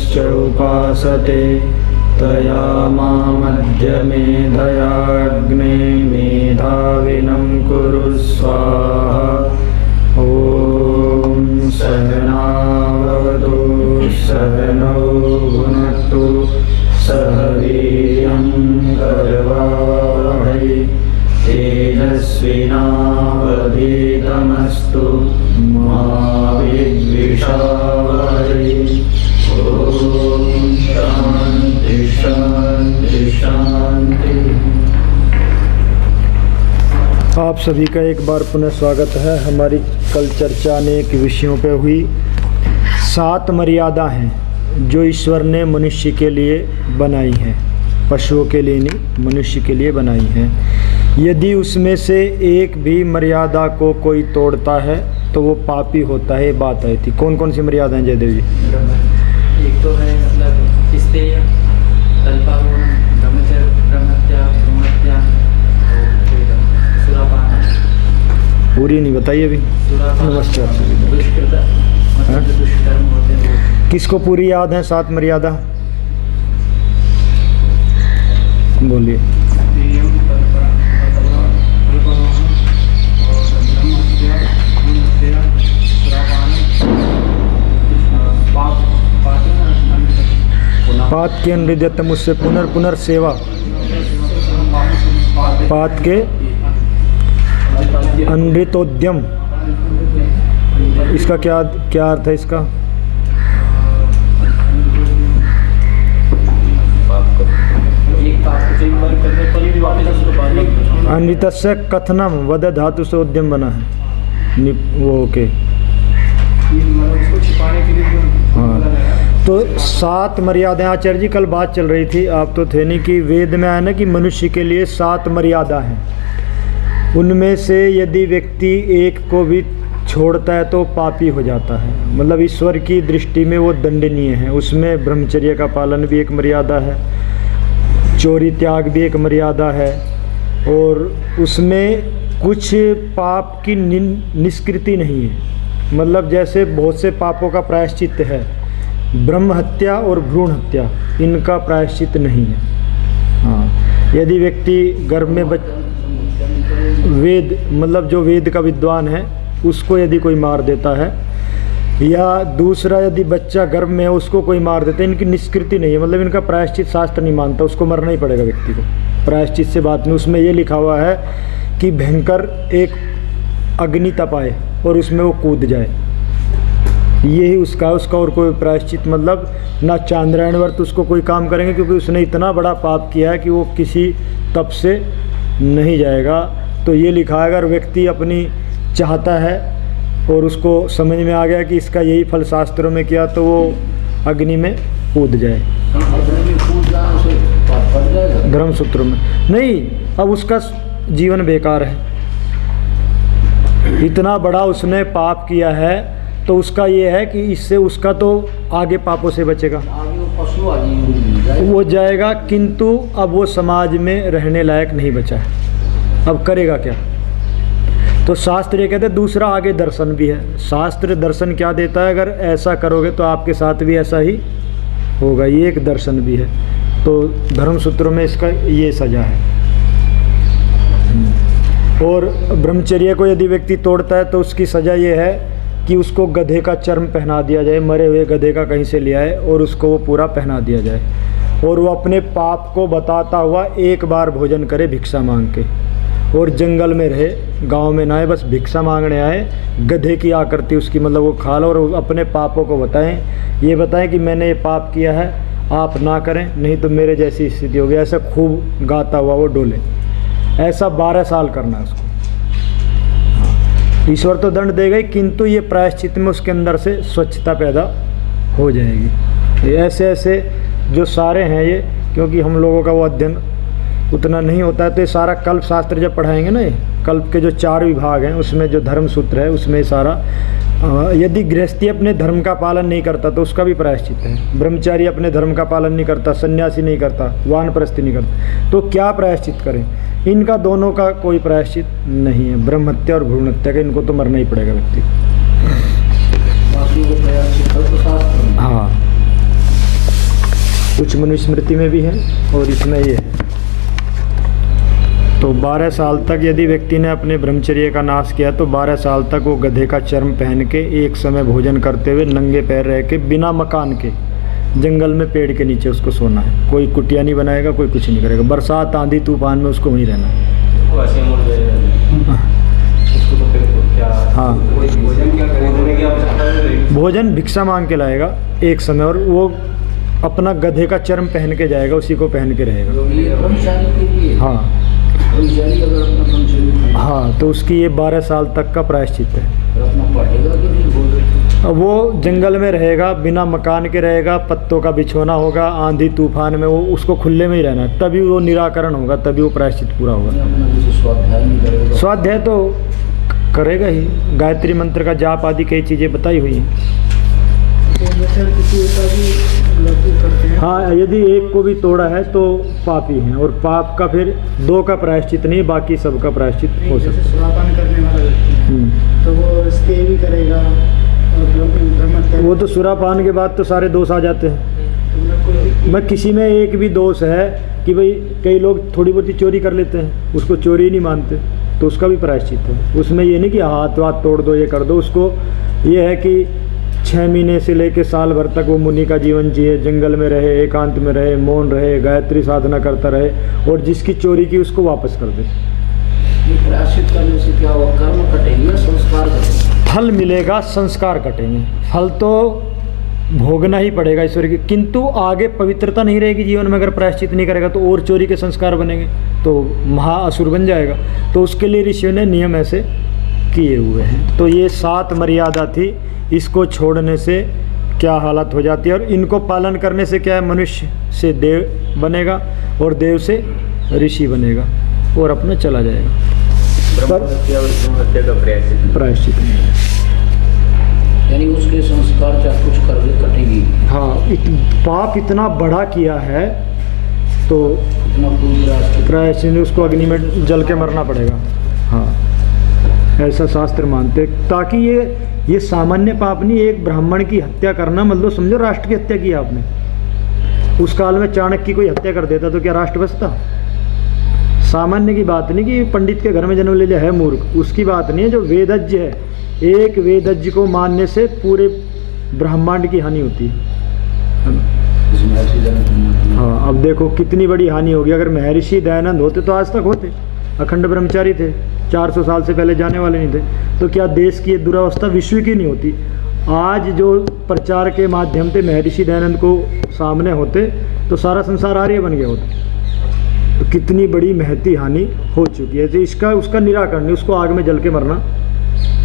यश्च उपासते तया मामद्य मेधयाग्ने मेधाविनं कुरु स्वाहा। ॐ सहनावतु सहनौ भुनक्तु सह वीर्यं करवावहै तेजस्विनावधीतमस्तु मा विद्विषावहै। ॐ शान्ति शान्ति शान्ति। आप सभी का एक बार पुनः स्वागत है। हमारी कल चर्चा अनेक विषयों पे हुई। 7 मर्यादा हैं जो ईश्वर ने मनुष्य के लिए बनाई हैं, पशुओं के लिए नहीं, मनुष्य के लिए बनाई हैं। यदि उसमें से एक भी मर्यादा को कोई तोड़ता है तो वो पापी होता है। बात आई थी। कौन कौन सी मर्यादा हैं जयदेव जी? एक तो है मतलब स्त्रीय, कल्पावन, ब्रह्मचर्य, ब्रह्महत्या, भ्रूणहत्या, सुरापान। पूरी नहीं बताइए अभी। नमस्कार। दुष्कर्म होते हैं। किसको पूरी याद है 7 मर्यादा? बोलिए। पात के अनृदत्तम, उससे पुनर्सेवा। पात के अनृतोद्यम, इसका क्या अर्थ है इसका? अनृतस्य कथनम वद धातु से उद्यम बना है वो। ओके हाँ। तो 7 मर्यादाएं आचार्य जी कल बात चल रही थी, आप तो थे नहीं, कि वेद में आया ना कि मनुष्य के लिए 7 मर्यादा हैं। उनमें से यदि व्यक्ति एक को भी छोड़ता है तो पापी हो जाता है। मतलब ईश्वर की दृष्टि में वो दंडनीय है। उसमें ब्रह्मचर्य का पालन भी एक मर्यादा है, चोरी त्याग भी एक मर्यादा है, और उसमें कुछ पाप की निष्कृति नहीं है। मतलब जैसे बहुत से पापों का प्रायश्चित है, ब्रह्म हत्या और भ्रूण हत्या, इनका प्रायश्चित नहीं है। हाँ, यदि व्यक्ति गर्भ में वेद, मतलब जो वेद का विद्वान है, उसको यदि कोई मार देता है, या दूसरा यदि बच्चा गर्भ में है उसको कोई मार देता है, इनकी निष्कृति नहीं है। मतलब इनका प्रायश्चित शास्त्र नहीं मानता, उसको मरना ही पड़ेगा व्यक्ति को। प्रायश्चित से बात नहीं। उसमें ये लिखा हुआ है कि भयंकर एक अग्नि तपाए और उसमें वो कूद जाए, यही उसका और कोई प्रायश्चित, मतलब ना चांद्रायण व्रत उसको कोई काम करेंगे, क्योंकि उसने इतना बड़ा पाप किया है कि वो किसी तप से नहीं जाएगा। तो ये लिखा है, अगर व्यक्ति अपनी चाहता है और उसको समझ में आ गया कि इसका यही फल शास्त्रों में किया, तो वो अग्नि में कूद जाए। धर्मसूत्रों में नहीं, अब उसका जीवन बेकार है। इतना बड़ा उसने पाप किया है, तो उसका ये है कि इससे उसका तो आगे पापों से बचेगा, वो जाएगा, किंतु अब वो समाज में रहने लायक नहीं बचा है। अब करेगा क्या? तो शास्त्र ये कहते हैं। दूसरा आगे दर्शन भी है। शास्त्र दर्शन क्या देता है? अगर ऐसा करोगे तो आपके साथ भी ऐसा ही होगा, ये एक दर्शन भी है। तो धर्मसूत्रों में इसका ये सजा है। और ब्रह्मचर्य को यदि व्यक्ति तोड़ता है तो उसकी सजा ये है कि उसको गधे का चर्म पहना दिया जाए, मरे हुए गधे का कहीं से ले आए और उसको वो पूरा पहना दिया जाए, और वो अपने पाप को बताता हुआ एक बार भोजन करे भिक्षा मांग के, और जंगल में रहे, गांव में ना आए, बस भिक्षा मांगने आए। गधे की आकृति उसकी, मतलब वो खा लो और अपने पापों को बताएं, ये बताएं कि मैंने ये पाप किया है, आप ना करें, नहीं तो मेरे जैसी स्थिति होगी। ऐसा खूब गाता हुआ वो डोले। ऐसा 12 साल करना है उसको। ईश्वर तो दंड देगा ही, किंतु ये प्रायश्चित में उसके अंदर से स्वच्छता पैदा हो जाएगी। ऐसे ऐसे जो सारे हैं ये, क्योंकि हम लोगों का वो अध्ययन उतना नहीं होता है, तो ये सारा कल्प शास्त्र जब पढ़ाएंगे ना, ये कल्प के जो 4 विभाग हैं उसमें जो धर्म सूत्र है उसमें सारा, यदि गृहस्थी अपने धर्म का पालन नहीं करता तो उसका भी प्रायश्चित है। ब्रह्मचारी अपने धर्म का पालन नहीं करता, सन्यासी नहीं करता, वानप्रस्थी नहीं करता, तो क्या प्रायश्चित करें? इनका दोनों का कोई प्रायश्चित नहीं है, ब्रह्म हत्या और भ्रूण हत्या का, इनको तो मरना ही पड़ेगा व्यक्ति। हाँ, कुछ मनुस्मृति में भी है और इसमें ये है। तो 12 साल तक यदि व्यक्ति ने अपने ब्रह्मचर्य का नाश किया तो 12 साल तक वो गधे का चर्म पहन के एक समय भोजन करते हुए नंगे पैर रह के बिना मकान के जंगल में पेड़ के नीचे उसको सोना है। कोई कुटिया नहीं बनाएगा, कोई कुछ नहीं करेगा। बरसात आंधी तूफान में उसको वहीं रहना है। हाँ, भोजन भिक्षा मांग के लाएगा एक समय, और वो अपना गधे का चर्म पहन के जाएगा, उसी को पहन के रहेगा। हाँ हाँ, तो उसकी ये 12 साल तक का प्रायश्चित है। अब वो जंगल में रहेगा, बिना मकान के रहेगा, पत्तों का बिछोना होगा, आंधी तूफान में वो उसको खुले में ही रहना है, तभी वो निराकरण होगा, तभी वो प्रायश्चित पूरा होगा। स्वाध्याय तो करेगा ही, गायत्री मंत्र का जाप आदि कई चीज़ें बताई हुई हैं। हाँ, यदि एक को भी तोड़ा है तो पापी हैं, और पाप का फिर 2 का प्रायश्चित नहीं, बाकी सब का प्रायश्चित हो सकता है। सुरापान करने वाला व्यक्ति तो वो स्टे भी करेगा, और वो तो सुरापान के बाद तो सारे दोष आ जाते हैं। मैं किसी में एक भी दोष है कि भाई कई लोग थोड़ी बहुत चोरी कर लेते हैं, उसको चोरी नहीं मानते, तो उसका भी प्रायश्चित है। उसमें ये नहीं कि हाथ वाथ तोड़ दो, ये कर दो। उसको ये है कि 6 महीने से लेकर साल भर तक वो मुनि का जीवन जिए, जंगल में रहे, एकांत में रहे, मौन रहे, गायत्री साधना करता रहे, और जिसकी चोरी की उसको वापस कर दे। प्रायश्चित करने से क्या होगा? कर्म कटेंगे, संस्कार कटेंगे, फल मिलेगा, संस्कार कटेंगे। फल तो भोगना ही पड़ेगा ईश्वर की, किंतु आगे पवित्रता नहीं रहेगी जीवन में। अगर प्रायश्चित नहीं करेगा तो और चोरी के संस्कार बनेंगे, तो महाअसुर बन जाएगा। तो उसके लिए ऋषियों ने नियम ऐसे किए हुए हैं। तो ये 7 मर्यादा थी, इसको छोड़ने से क्या हालत हो जाती है, और इनको पालन करने से क्या है, मनुष्य से देव बनेगा और देव से ऋषि बनेगा और अपना चला जाएगा। पर प्रायश्चित नहीं है, यानी उसके संस्कार चाहे कुछ कर दे कटेगी। हाँ, पाप इतना बड़ा किया है तो प्रायश्चित उसको अग्नि में जल के मरना पड़ेगा। हाँ, ऐसा शास्त्र मानते, ताकि ये सामान्य पाप नहीं। एक ब्राह्मण की हत्या करना मतलब समझो राष्ट्र की हत्या की आपने। उस काल में चाणक्य की कोई हत्या कर देता तो क्या राष्ट्र बचता? सामान्य की बात नहीं कि पंडित के घर में जन्म ले लिया है मूर्ख, उसकी बात नहीं है। जो वेदज्ञ है, एक वेदज्ञ को मानने से पूरे ब्रह्मांड की हानि होती है ना। हाँ, अब देखो कितनी बड़ी हानि होगी। अगर महर्षि दयानंद होते तो आज तक होते, अखंड ब्रह्मचारी थे, 400 साल से पहले जाने वाले नहीं थे, तो क्या देश की ये दुरावस्था विश्व की नहीं होती? आज जो प्रचार के माध्यम से महर्षि दयानंद को सामने होते तो सारा संसार आर्य बन गया होता। तो कितनी बड़ी महती हानि हो चुकी है। तो इसका उसका निराकरण नहीं, उसको आग में जल के मरना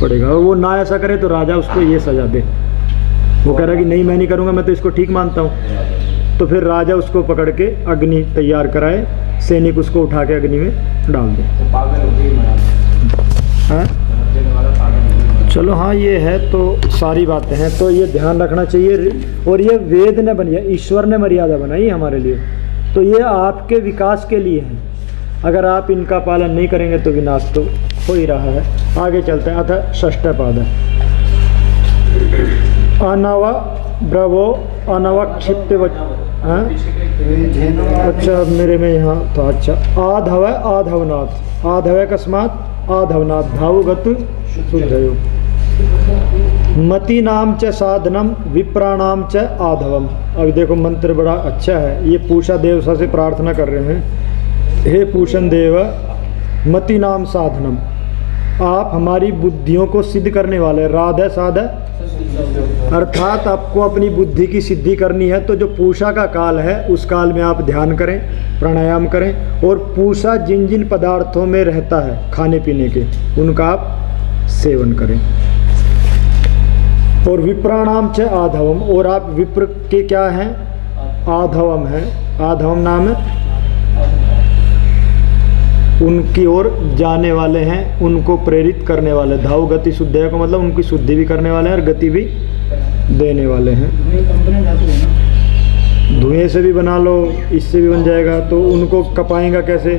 पड़ेगा। और वो ना ऐसा करे तो राजा उसको ये सजा दे। वो कह रहा कि नहीं मैं नहीं करूँगा, मैं तो इसको ठीक मानता हूँ, तो फिर राजा उसको पकड़ के अग्नि तैयार कराए, सैनिक उसको उठा के अग्नि में डाल दे। हाँ चलो, हाँ ये है, तो सारी बातें हैं, तो ये ध्यान रखना चाहिए। और ये वेद ने बनाया, ईश्वर ने मर्यादा बनाई हमारे लिए, तो ये आपके विकास के लिए है। अगर आप इनका पालन नहीं करेंगे तो विनाश तो हो ही रहा है। आगे चलते हैं। अतः षष्ठ पाद है अनव ब्रवो अनवक्षिप्त। अच्छा, मेरे में यहाँ तो अच्छा आधव आधवनाथ। आधव कस्मात् आधवनाथ धावुगत शुद्धयो मति नाम च साधनम विप्राणाम च आधवम। अभी देखो मंत्र बड़ा अच्छा है। ये पूषा देव से प्रार्थना कर रहे हैं, हे पूषण देव मति नाम साधनम, आप हमारी बुद्धियों को सिद्ध करने वाले। राधा साधा अर्थात आपको अपनी बुद्धि की सिद्धि करनी है तो जो पूषा का काल है उस काल में आप ध्यान करें, प्राणायाम करें, और पूषा जिन जिन पदार्थों में रहता है खाने पीने के उनका आप सेवन करें। और विप्राणाम च आधवम, और आप विप्र के क्या हैं? आधवम है। आधवम नाम है उनकी ओर जाने वाले हैं, उनको प्रेरित करने वाले। धाव गति शुद्धया को मतलब उनकी शुद्धि भी करने वाले हैं और गति भी देने वाले हैं। धुएं से भी बना लो, इससे भी बन जाएगा। तो उनको कपाएगा कैसे?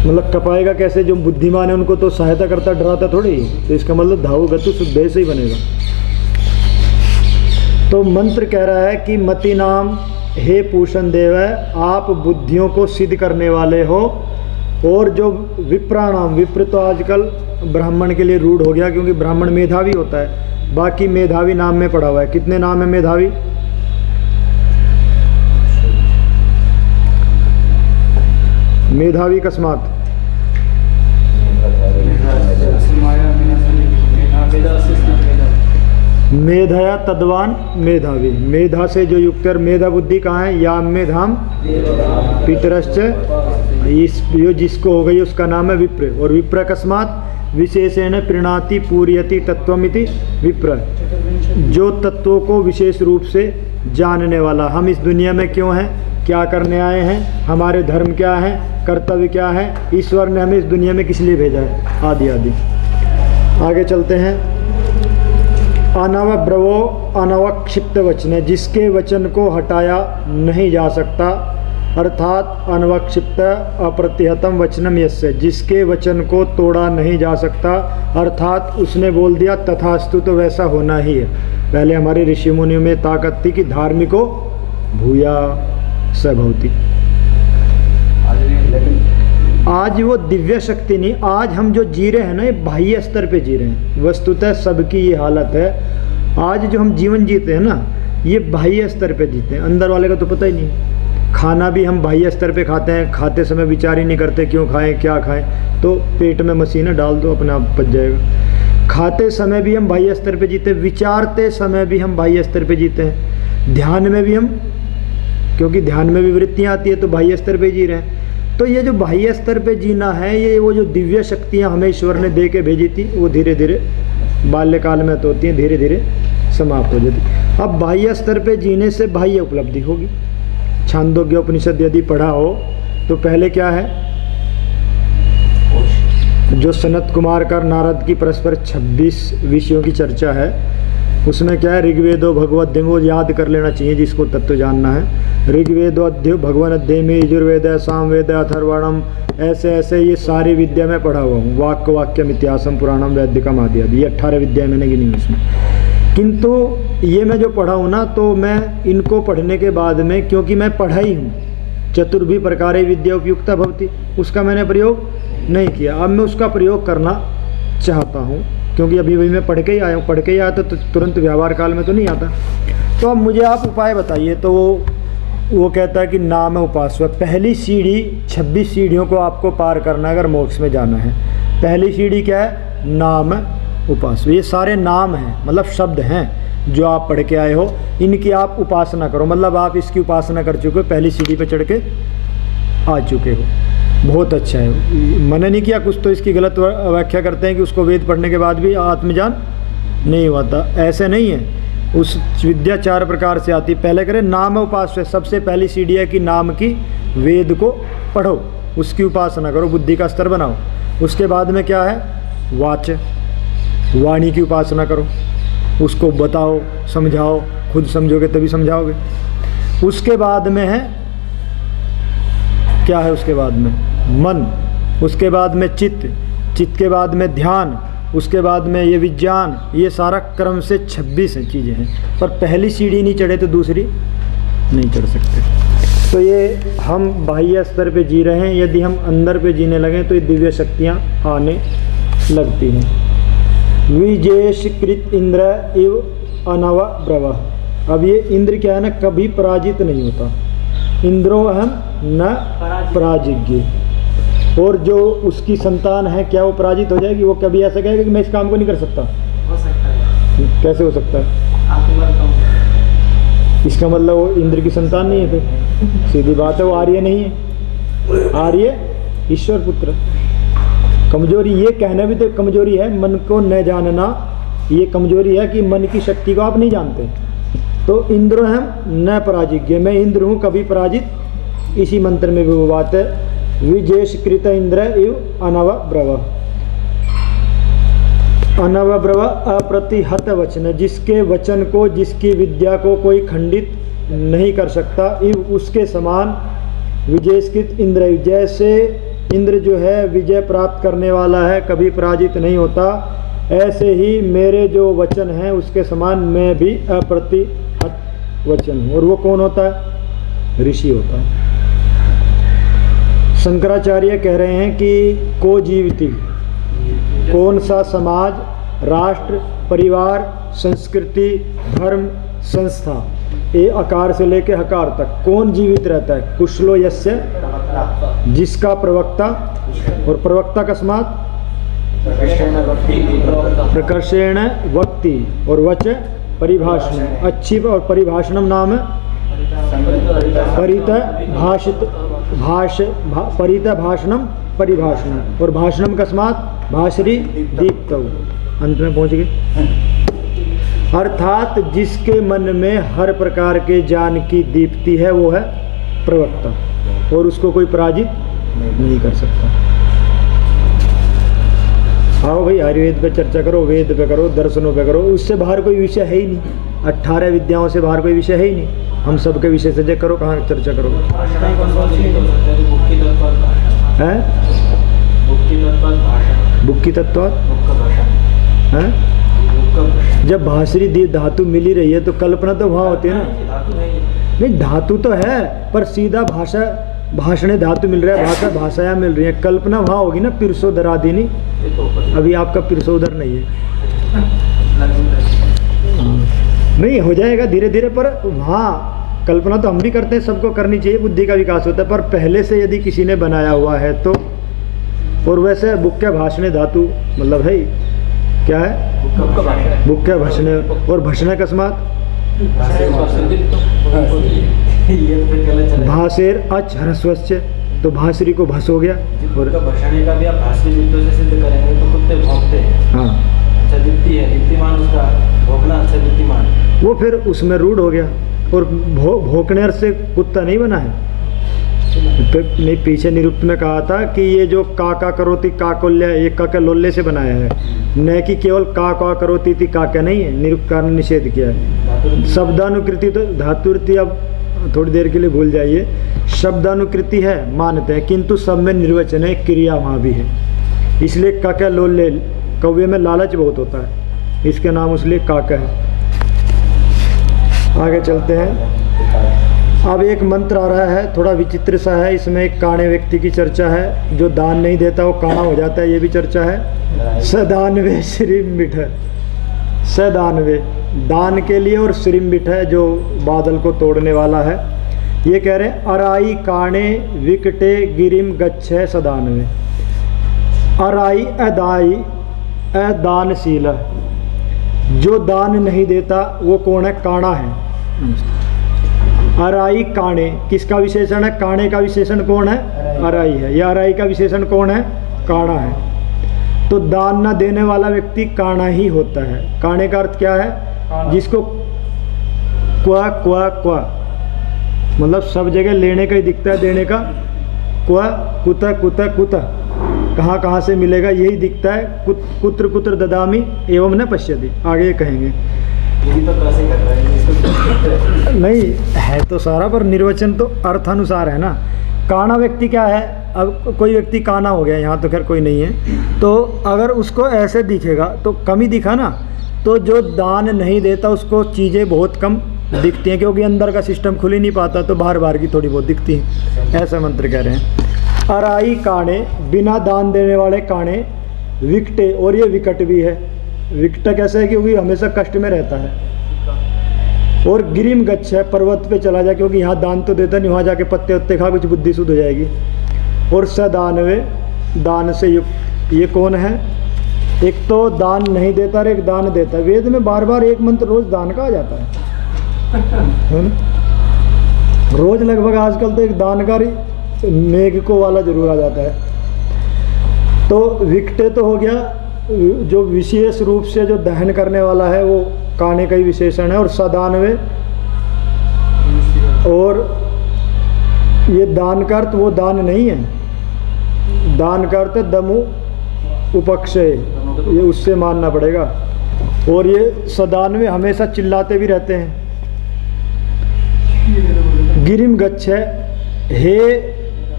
मतलब कपाएगा कैसे? जो बुद्धिमान है उनको तो सहायता करता, डराता थोड़ी। तो इसका मतलब धाव गति शुद्धय से ही बनेगा। तो मंत्र कह रहा है कि मति नाम हे पूषण देव, आप बुद्धियों को सिद्ध करने वाले हो। और जो विप्राणाम, विप्र तो आजकल ब्राह्मण के लिए रूढ़ हो गया, क्योंकि ब्राह्मण मेधावी होता है। बाकी मेधावी नाम में पढ़ा हुआ है। कितने नाम है मेधावी? मेधावी अकस्मात मेधया तद्वान मेधावी, मेधा से जो युक्त है। मेधा बुद्धि कहाँ है? या मेधाम पितरश्च, इस यो जिसको हो गई उसका नाम है विप्र। और विप्र अकस्मात विशेषेण प्रीणाति पूर्यति तत्वमिति विप्र, जो तत्वों को विशेष रूप से जानने वाला। हम इस दुनिया में क्यों हैं, क्या करने आए हैं, हमारे धर्म क्या है, कर्तव्य क्या है, ईश्वर ने हमें इस दुनिया में किस लिए भेजा है, आदि आदि। आगे चलते हैं। अनवब्रवो अनवक्षिप्त वचन, जिसके वचन को हटाया नहीं जा सकता, अर्थात अनवक्षिप्त अप्रतिहतम वचनम यस्य, जिसके वचन को तोड़ा नहीं जा सकता, अर्थात उसने बोल दिया तथास्तु तो वैसा होना ही है। पहले हमारे ऋषि मुनियों में ताकत थी कि धार्मिको भूया स भवति। आज वो दिव्य शक्ति नहीं, आज हम जो जी रहे हैं ना, ये बाह्य स्तर पे जी रहे हैं। वस्तुतः सबकी ये हालत है। आज जो हम जीवन जीते हैं ना, ये बाह्य स्तर पे जीते हैं, अंदर वाले का तो पता ही नहीं। खाना भी हम बाह्य स्तर पे खाते हैं, खाते समय विचार ही नहीं करते क्यों खाएं क्या खाएं, तो पेट में मशीन डाल दो अपने आप पच जाएगा। खाते समय भी हम बाह्य स्तर पे जीते हैं, विचारते समय भी हम बाह्य स्तर पे जीते हैं, ध्यान में भी हम, क्योंकि ध्यान में भी वृत्तियाँ आती है तो बाह्य स्तर पे जी रहे हैं। तो ये जो बाह्य स्तर पे जीना है, ये वो जो दिव्य शक्तियाँ हमें ईश्वर ने दे के भेजी थी, वो धीरे धीरे बाल्यकाल में तो होती हैं, धीरे धीरे समाप्त हो जाती। अब बाह्य स्तर पे जीने से बाह्य उपलब्धि होगी। छांदोग्य उपनिषद यदि पढ़ा हो तो पहले क्या है, जो सनत कुमार का नारद की परस्पर 26 विषयों की चर्चा है, उसमें क्या है, ऋग्वेदो भगवद्गीता वो याद कर लेना चाहिए जिसको तत्व जानना है। ऋग्वेदो अध्यय भगवान अध्यय में यजुर्वेद सामवेद अथर्वणम, ऐसे ऐसे ये सारी विद्या में पढ़ा हुआ हूँ। वाक्य वाक्यम इतिहासम पुराणम वैदिकम आदि आदि, ये 18 विद्या मैंने गिनी उसमें। किंतु ये मैं जो पढ़ा हूँ ना, तो मैं इनको पढ़ने के बाद में, क्योंकि मैं पढ़ा ही हूँ, चतुर्भी प्रकारे विद्या उपयुक्ता भवति, उसका मैंने प्रयोग नहीं किया। अब मैं उसका प्रयोग करना चाहता हूँ, क्योंकि अभी वही मैं पढ़ के ही आया हूँ। पढ़ के ही आया तो तुरंत व्यवहार काल में तो नहीं आता। तो अब मुझे आप उपाय बताइए। तो वो कहता है कि नाम उपासना, पहली सीढ़ी 26 सीढ़ियों को आपको पार करना है अगर मोक्ष में जाना है। पहली सीढ़ी क्या है, नाम उपासना। ये सारे नाम हैं, मतलब शब्द हैं जो आप पढ़ के आए हो, इनकी आप उपासना करो, मतलब आप इसकी उपासना कर चुके हो, पहली सीढ़ी पे चढ़ के आ चुके हो। बहुत अच्छा है। मैंने नहीं किया कुछ, तो इसकी गलत व्याख्या करते हैं कि उसको वेद पढ़ने के बाद भी आत्मज्ञान नहीं होता। ऐसे नहीं है। उस विद्या 4 प्रकार से आती। पहले करें नाम उपासना, सबसे पहली सीढ़ी है कि नाम की वेद को पढ़ो, उसकी उपासना करो, बुद्धि का स्तर बनाओ। उसके बाद में क्या है, वाच, वाणी की उपासना करो, उसको बताओ, समझाओ, खुद समझोगे तभी समझाओगे। उसके बाद में है क्या है, उसके बाद में मन, उसके बाद में चित्त, चित्त के बाद में ध्यान, उसके बाद में ये विज्ञान। ये सारा क्रम से 26 चीज़ें हैं, पर पहली सीढ़ी नहीं चढ़े तो दूसरी नहीं चढ़ सकते। तो ये हम बाह्य स्तर पे जी रहे हैं, यदि हम अंदर पे जीने लगें तो ये दिव्य शक्तियाँ आने लगती हैं। विजेशकृत इंद्र इव अनवब्रव। अब ये इंद्र क्या है ना, कभी पराजित नहीं होता। इंद्रो अहम न पराजिज्ञ। और जो उसकी संतान है, क्या वो पराजित हो जाएगी? वो कभी ऐसा कहेगा कि मैं इस काम को नहीं कर सकता? हो सकता है। कैसे हो सकता है? आपको बताऊं। इसका मतलब वो इंद्र की संतान नहीं है, फिर सीधी बात है वो आर्य नहीं है। आर्य ईश्वर पुत्र। कमजोरी ये कहना भी तो कमजोरी है, मन को न जानना ये कमजोरी है कि मन की शक्ति को आप नहीं जानते। तो इंद्र हम न पराजिज्ञ, मैं इंद्र हूँ कभी पराजित, इसी मंत्र में भी वो बात है। विजेशकृत इंद्र इव अनवब्रव। अनवब्रव अप्रतिहत वचन, जिसके वचन को, जिसकी विद्या को कोई खंडित नहीं कर सकता। इव उसके समान विजेशकृत इंद्र, जैसे इंद्र जो है विजय प्राप्त करने वाला है, कभी पराजित नहीं होता, ऐसे ही मेरे जो वचन हैं उसके समान मैं भी अप्रतिहत वचन हूँ। और वो कौन होता है? ऋषि होता है। शंकराचार्य कह रहे हैं कि को जीवति, कौन सा समाज, राष्ट्र, परिवार, संस्कृति, धर्म, संस्था, ये आकार से लेके हकार तक कौन जीवित रहता है? कुशलो यस्य, जिसका प्रवक्ता, और प्रवक्ता कस्मात् प्रकर्षेण वक्ति, और वच परिभाषण, अच्छी और परिभाषणम नाम परित भाषणम परिभाषणम, और भाषणम कस्मात् भाषरी दीप्तौ। अंत में पहुंच गए। अर्थात जिसके मन में हर प्रकार के ज्ञान की दीप्ति है वो है प्रवक्ता, और उसको कोई पराजित नहीं कर सकता। आओ भाई, आयुर्वेद पे चर्चा करो, वेद पे करो, दर्शनों पे करो, उससे बाहर कोई विषय है ही नहीं। 18 विद्याओं से बाहर कोई विषय है ही नहीं। हम सबके विषय से जे करो, कहाँ चर्चा करोगे? हैं? बुक्की तत्वात् हैं? जब भाषरी दी धातु मिली रही है तो कल्पना तो वहाँ होती है ना। नहीं, धातु तो है पर सीधा भाषा, भाषण धातु मिल रहा है, भाषा भाषाएं मिल रही है, कल्पना वहाँ होगी ना। पिरसोदरादिनी, अभी आपका पिरसोदर नहीं है। नहीं, हो जाएगा धीरे धीरे, पर वहाँ कल्पना तो हम भी करते हैं, सबको करनी चाहिए, बुद्धि का विकास होता है। पर पहले से यदि किसी ने बनाया हुआ है तो, और वैसे बुक्के भाषण धातु मतलब है क्या है? बुक्के भाषण, और भषण अकस्मात भाषेर अच ह्रस्वस्य, तो भाषरी को भस हो गया। और भषण का भी आप भाषरी विद्यों से सिद्ध करेंगे तो कुत्ते भौंकते हैं। हाँ, अच्छा दीप्ति है, दीप्तिमान उसका भौंकना, अच्छा दीप्तिमान, वो फिर उसमें रूढ़ हो गया। और भौंकने से कुत्ता नहीं बना है। नहीं, पीछे निरुक्त में कहा था कि ये जो का करोती काकोल्य, ये का लोल्ले से बनाया है, न कि केवल का करोती थी का नहीं है। निरुक्तकार ने निषेध किया है। शब्दानुकृति तो धातुर्ति अब थोड़ी देर के लिए भूल जाइए, शब्दानुकृति है मानते हैं, किंतु सब में निर्वचन है, क्रिया वहाँ भी है। इसलिए का लोल्ले, कव्य में लालच बहुत होता है, इसके नाम इसलिए काका है। आगे चलते हैं। अब एक मंत्र आ रहा है, थोड़ा विचित्र सा है। इसमें एक काणे व्यक्ति की चर्चा है, जो दान नहीं देता वो काणा हो जाता है, ये भी चर्चा है। सदानवे श्रीम्बिठ, सदानवे दान के लिए, और श्रीम्बिठ है जो बादल को तोड़ने वाला है। ये कह रहे हैं अराई काणे विकटे गिरिम गच्छे सदानवे। अराई अदाई अदानशील, जो दान नहीं देता वो कौन है? काणा है। अराई काणे किसका विशेषण है? काणे का विशेषण कौन है? अराई है। या अराई का विशेषण कौन है? काणा है। तो दान न देने वाला व्यक्ति काणा ही होता है। काणे का अर्थ क्या है? जिसको क्वा क्वा क्वा, मतलब सब जगह लेने का ही दिखता है, देने का। क्वा कुत कुत कुत, कहाँ कहाँ से मिलेगा यही दिखता है। कुत्र कुत्र ददामी एवं न पश्यति, आगे कहेंगे। तो कैसे कर रहे हैं इसको? नहीं है तो सारा, पर निर्वचन तो अर्थानुसार है ना। काना व्यक्ति क्या है? अब कोई व्यक्ति काना हो गया, यहाँ तो खैर कोई नहीं है, तो अगर उसको ऐसे दिखेगा तो कम ही दिखा ना। तो जो दान नहीं देता उसको चीज़ें बहुत कम दिखती हैं, क्योंकि अंदर का सिस्टम खुल ही नहीं पाता, तो बाहर बाहर की थोड़ी बहुत दिखती हैं। ऐसा मंत्र कह रहे हैं। अराई काणे, बिना दान देने वाले काणे। विकटे, और ये विकट भी है। विकट कैसे है? क्योंकि हमेशा कष्ट में रहता है। और गिरिम गच्छ है, पर्वत पे चला जाए, क्योंकि यहाँ दान तो देता नहीं, वहाँ जाके पत्ते उत्ते खा कुछ बुद्धि शुद्ध हो जाएगी। और सदानवे, दान से युक्त। ये कौन है? एक तो दान नहीं देता और एक दान देता है। वेद में बार बार एक मंत्र रोज दान का आ जाता है ना? रोज लगभग आजकल तो एक दानकारी मेघ को वाला जरूर आ जाता है। तो विकटे तो हो गया, जो विशेष रूप से जो दहन करने वाला है वो काने का ही विशेषण है। और सदानवे, और ये दान का अर्थ वो दान नहीं है, दान का अर्थ दमु उपक्षय, ये उससे मानना पड़ेगा। और ये सदानवे हमेशा चिल्लाते भी रहते हैं। गिरिम गच्छ, हे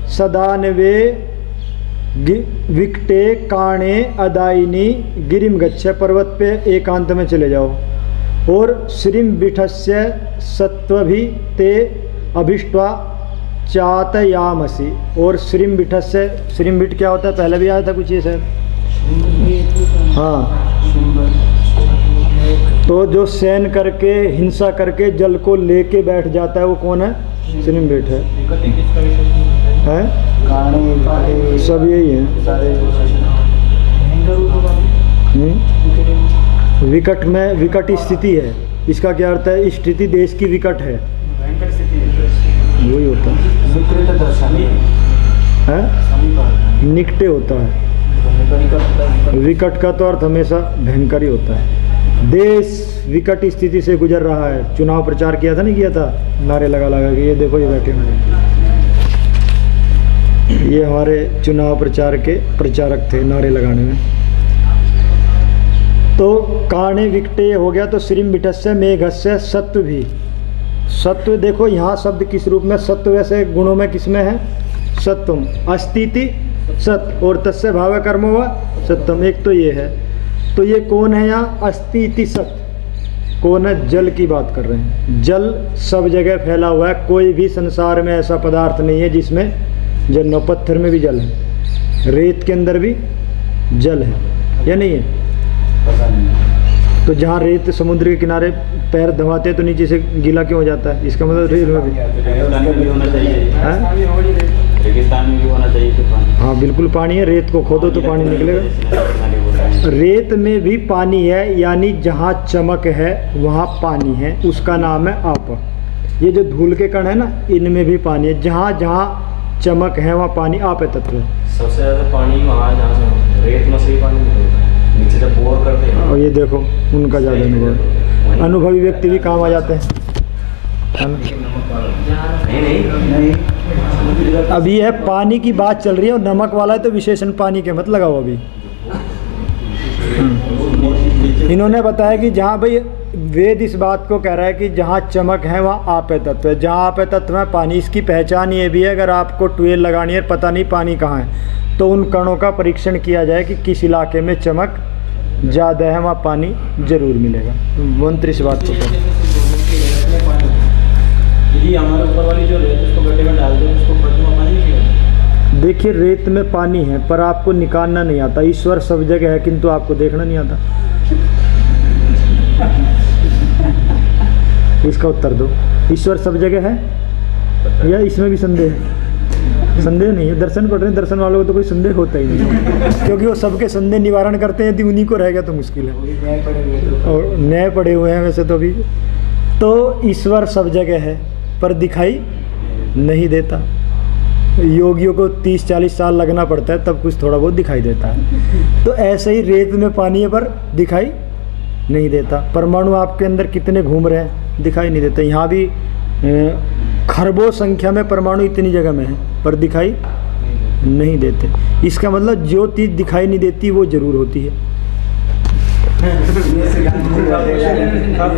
सदानवे विकटे काणे अदायिनी गिरिम गच्छ, पर्वत पे एकांत में चले जाओ। और श्रीम विठस्य सत्वभि ते अभिष्ट्वा चातयामसि। और श्रीम विठस्य, श्रीम विठ क्या होता है, पहले भी आया था कुछ ये सर। हाँ, तो जो सैन करके हिंसा करके जल को लेके बैठ जाता है वो कौन है, श्रीम विठ है। सब यही है। विकट में विकट स्थिति है, इसका क्या अर्थ है, स्थिति देश की विकट है, वही होता है, निकटे होता है। विकट का तो अर्थ हमेशा भयंकर ही होता है। देश विकट स्थिति से गुजर रहा है। चुनाव प्रचार किया था, नहीं किया था, नारे लगा लगा के, ये देखो ये बैठे हुए, ये हमारे चुनाव प्रचार के प्रचारक थे, नारे लगाने में। तो काणे विकटे हो गया। तो श्रीम विठस्य मेघस्य सत्व भी, सत्व देखो यहाँ शब्द किस रूप में, सत्व वैसे गुणों में किस में है, सत्वम, अस्तिति सत्व और तस्य भाव कर्म हुआ सत्यम, एक तो ये है। तो ये कौन है यहाँ, अस्तिति सत्व कौन है, जल की बात कर रहे हैं। जल सब जगह फैला हुआ है, कोई भी संसार में ऐसा पदार्थ नहीं है जिसमें जल न, पत्थर में भी जल है, रेत के अंदर भी जल है या नहीं है। तो जहाँ रेत समुद्र के किनारे पैर दबाते हैं तो नीचे से गीला क्यों हो जाता है, इसका मतलब रेत में भी होना चाहिए, रेगिस्तान में भी होना चाहिए तो पानी। हाँ बिल्कुल पानी है, रेत को खोदो तो पानी निकलेगा। रेत में भी पानी है, यानी जहाँ चमक है वहाँ पानी है, उसका नाम है आप। ये जो धूल के कण है ना, इनमें भी पानी है, जहाँ जहाँ चमक है वहाँ पानी आप है तत्व है। सबसे ज़्यादा पानी वहाँ जहाँ से रेत में से ही पानी निकलता है, नीचे से बोर करते हैं। और ये देखो उनका ज़्यादा अनुभव, अनुभवी व्यक्ति भी काम आ जाते हैं। नहीं। अभी है पानी की बात चल रही है और नमक वाला है तो विशेषण पानी के मत लगाओ अभी। इन्होंने बताया कि जहाँ भाई वेद इस बात को कह रहा है कि जहाँ चमक है वहाँ आप है तत्व है, जहाँ आप है तत्व है पानी। इसकी पहचान ये भी है, अगर आपको ट्यूबवेल लगानी है पता नहीं पानी कहाँ है, तो उन कणों का परीक्षण किया जाए कि किस इलाके में चमक ज़्यादा है, वहाँ पानी जरूर मिलेगा। मंत्री से बात करते हैं। यदि हमारे ऊपर वाली जो रेत उसको गड्ढे में डाल दे, उसको गड्ढे में पानी नहीं। देखिए रेत में पानी है पर आपको निकालना नहीं आता। ईश्वर सब जगह है किंतु आपको देखना नहीं आता। इसका उत्तर दो, ईश्वर सब जगह है या इसमें भी संदेह है? संदेह नहीं है। दर्शन पढ़ रहे हैं, दर्शन वालों को तो कोई संदेह होता ही नहीं, क्योंकि वो सबके संदेह निवारण करते हैं। यदि उन्हीं को रहेगा तो मुश्किल है, और नए पढ़े हुए हैं वैसे तो अभी। तो ईश्वर सब जगह है पर दिखाई नहीं देता। योगियों को 30-40 साल लगना पड़ता है तब कुछ थोड़ा बहुत दिखाई देता है। तो ऐसे ही रेत में पानी है पर दिखाई नहीं देता। परमाणु आपके अंदर कितने घूम रहे हैं, दिखाई नहीं देते। यहाँ भी खरबों संख्या में परमाणु इतनी जगह में है पर दिखाई नहीं देते। इसका मतलब जो चीज़ दिखाई नहीं देती वो जरूर होती है।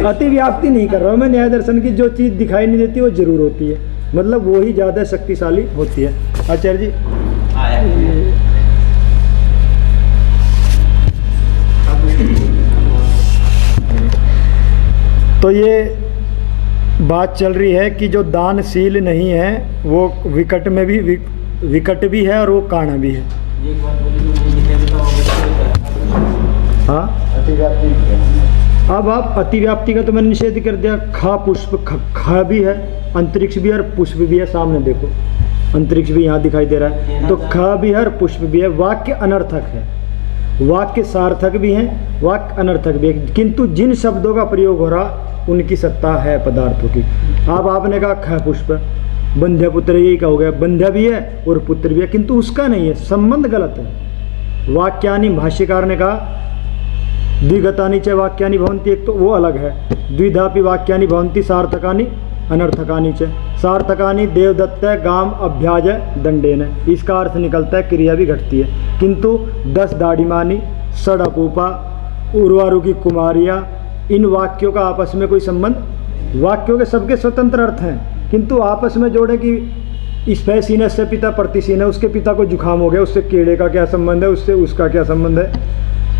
अतिव्याप्ति नहीं कर रहा हूँ मैं न्याय दर्शन की, जो चीज़ दिखाई नहीं देती वो जरूर होती है, मतलब वो ही ज़्यादा शक्तिशाली होती है। आचार्य जी तो ये बात चल रही है कि जो दानशील नहीं है वो विकट में भी विकट भी है और वो काणा भी है। हाँ अब आप अतिव्याप्ति का तो मैंने निषेध कर दिया। खा पुष्प खा भी है, अंतरिक्ष भी है और पुष्प भी है। सामने देखो अंतरिक्ष भी यहाँ दिखाई दे रहा है। तो खा भी है और पुष्प भी है। वाक्य अनर्थक है, वाक्य सार्थक भी है, वाक्य अनर्थक भी है, किंतु जिन शब्दों का प्रयोग हो रहा उनकी सत्ता है पदार्थों की। अब आपने कहा ख पुष्प, बंध्या पुत्र, यही का हो गया, बंध्या भी है और पुत्र भी है, किंतु उसका नहीं है, संबंध गलत है। वाक्यानि, भाष्यकार ने कहा द्विगतानि च वाक्यानि भवन्ति, एक तो वो अलग है। द्विधापि वाक्यानि भवन्ति सार्थकानि अनर्थकानि च। सार्थकानि देवदत्त गाम अभ्याज दंडेन, इसका अर्थ निकलता है क्रिया भी घटती है। किंतु 10 दाढ़ीमानी, सड़पूपा, उर्वारु की कुमारिया, इन वाक्यों का आपस में कोई संबंध, वाक्यों के सबके स्वतंत्र अर्थ हैं, किंतु आपस में जोड़े कि स्पैसीनस से पिता प्रतिसीन है, उसके पिता को जुकाम हो गया, उससे कीड़े का क्या संबंध है, उससे उसका क्या संबंध है।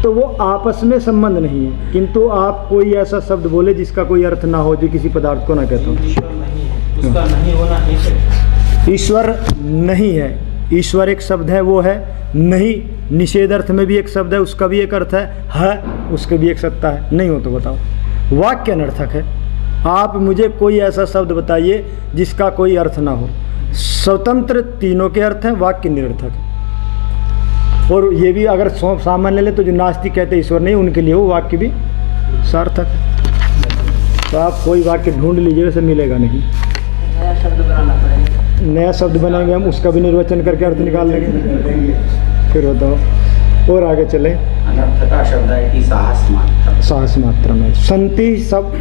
तो वो आपस में संबंध नहीं है। किंतु आप कोई ऐसा शब्द बोले जिसका कोई अर्थ ना हो, जो किसी पदार्थ को ना कहता हो। ईश्वर नहीं है, उसका नहीं होना है। ईश्वर नहीं है, ईश्वर एक शब्द है, वो है नहीं। निषेध अर्थ में भी एक शब्द है, उसका भी एक अर्थ है उसके भी एक सत्ता है। नहीं हो तो बताओ। वाक्य अनर्थक है। आप मुझे कोई ऐसा शब्द बताइए जिसका कोई अर्थ ना हो। स्वतंत्र तीनों के अर्थ हैं, वाक्य निरर्थक है। और ये भी अगर सामान्य ले तो जो नास्तिक कहते हैं ईश्वर नहीं, उनके लिए वो वाक्य भी सार्थक है। तो आप कोई वाक्य ढूंढ लीजिए, वैसे मिलेगा नहीं। नया शब्द बनाना पड़ेगा। नया शब्द बनाएंगे हम, उसका भी निर्वचन करके अर्थ निकाल लेंगे। फिर बताओ और आगे चले। अनर्थ का शब्द है कि साहस मात्र। साहस मात्र में संति सब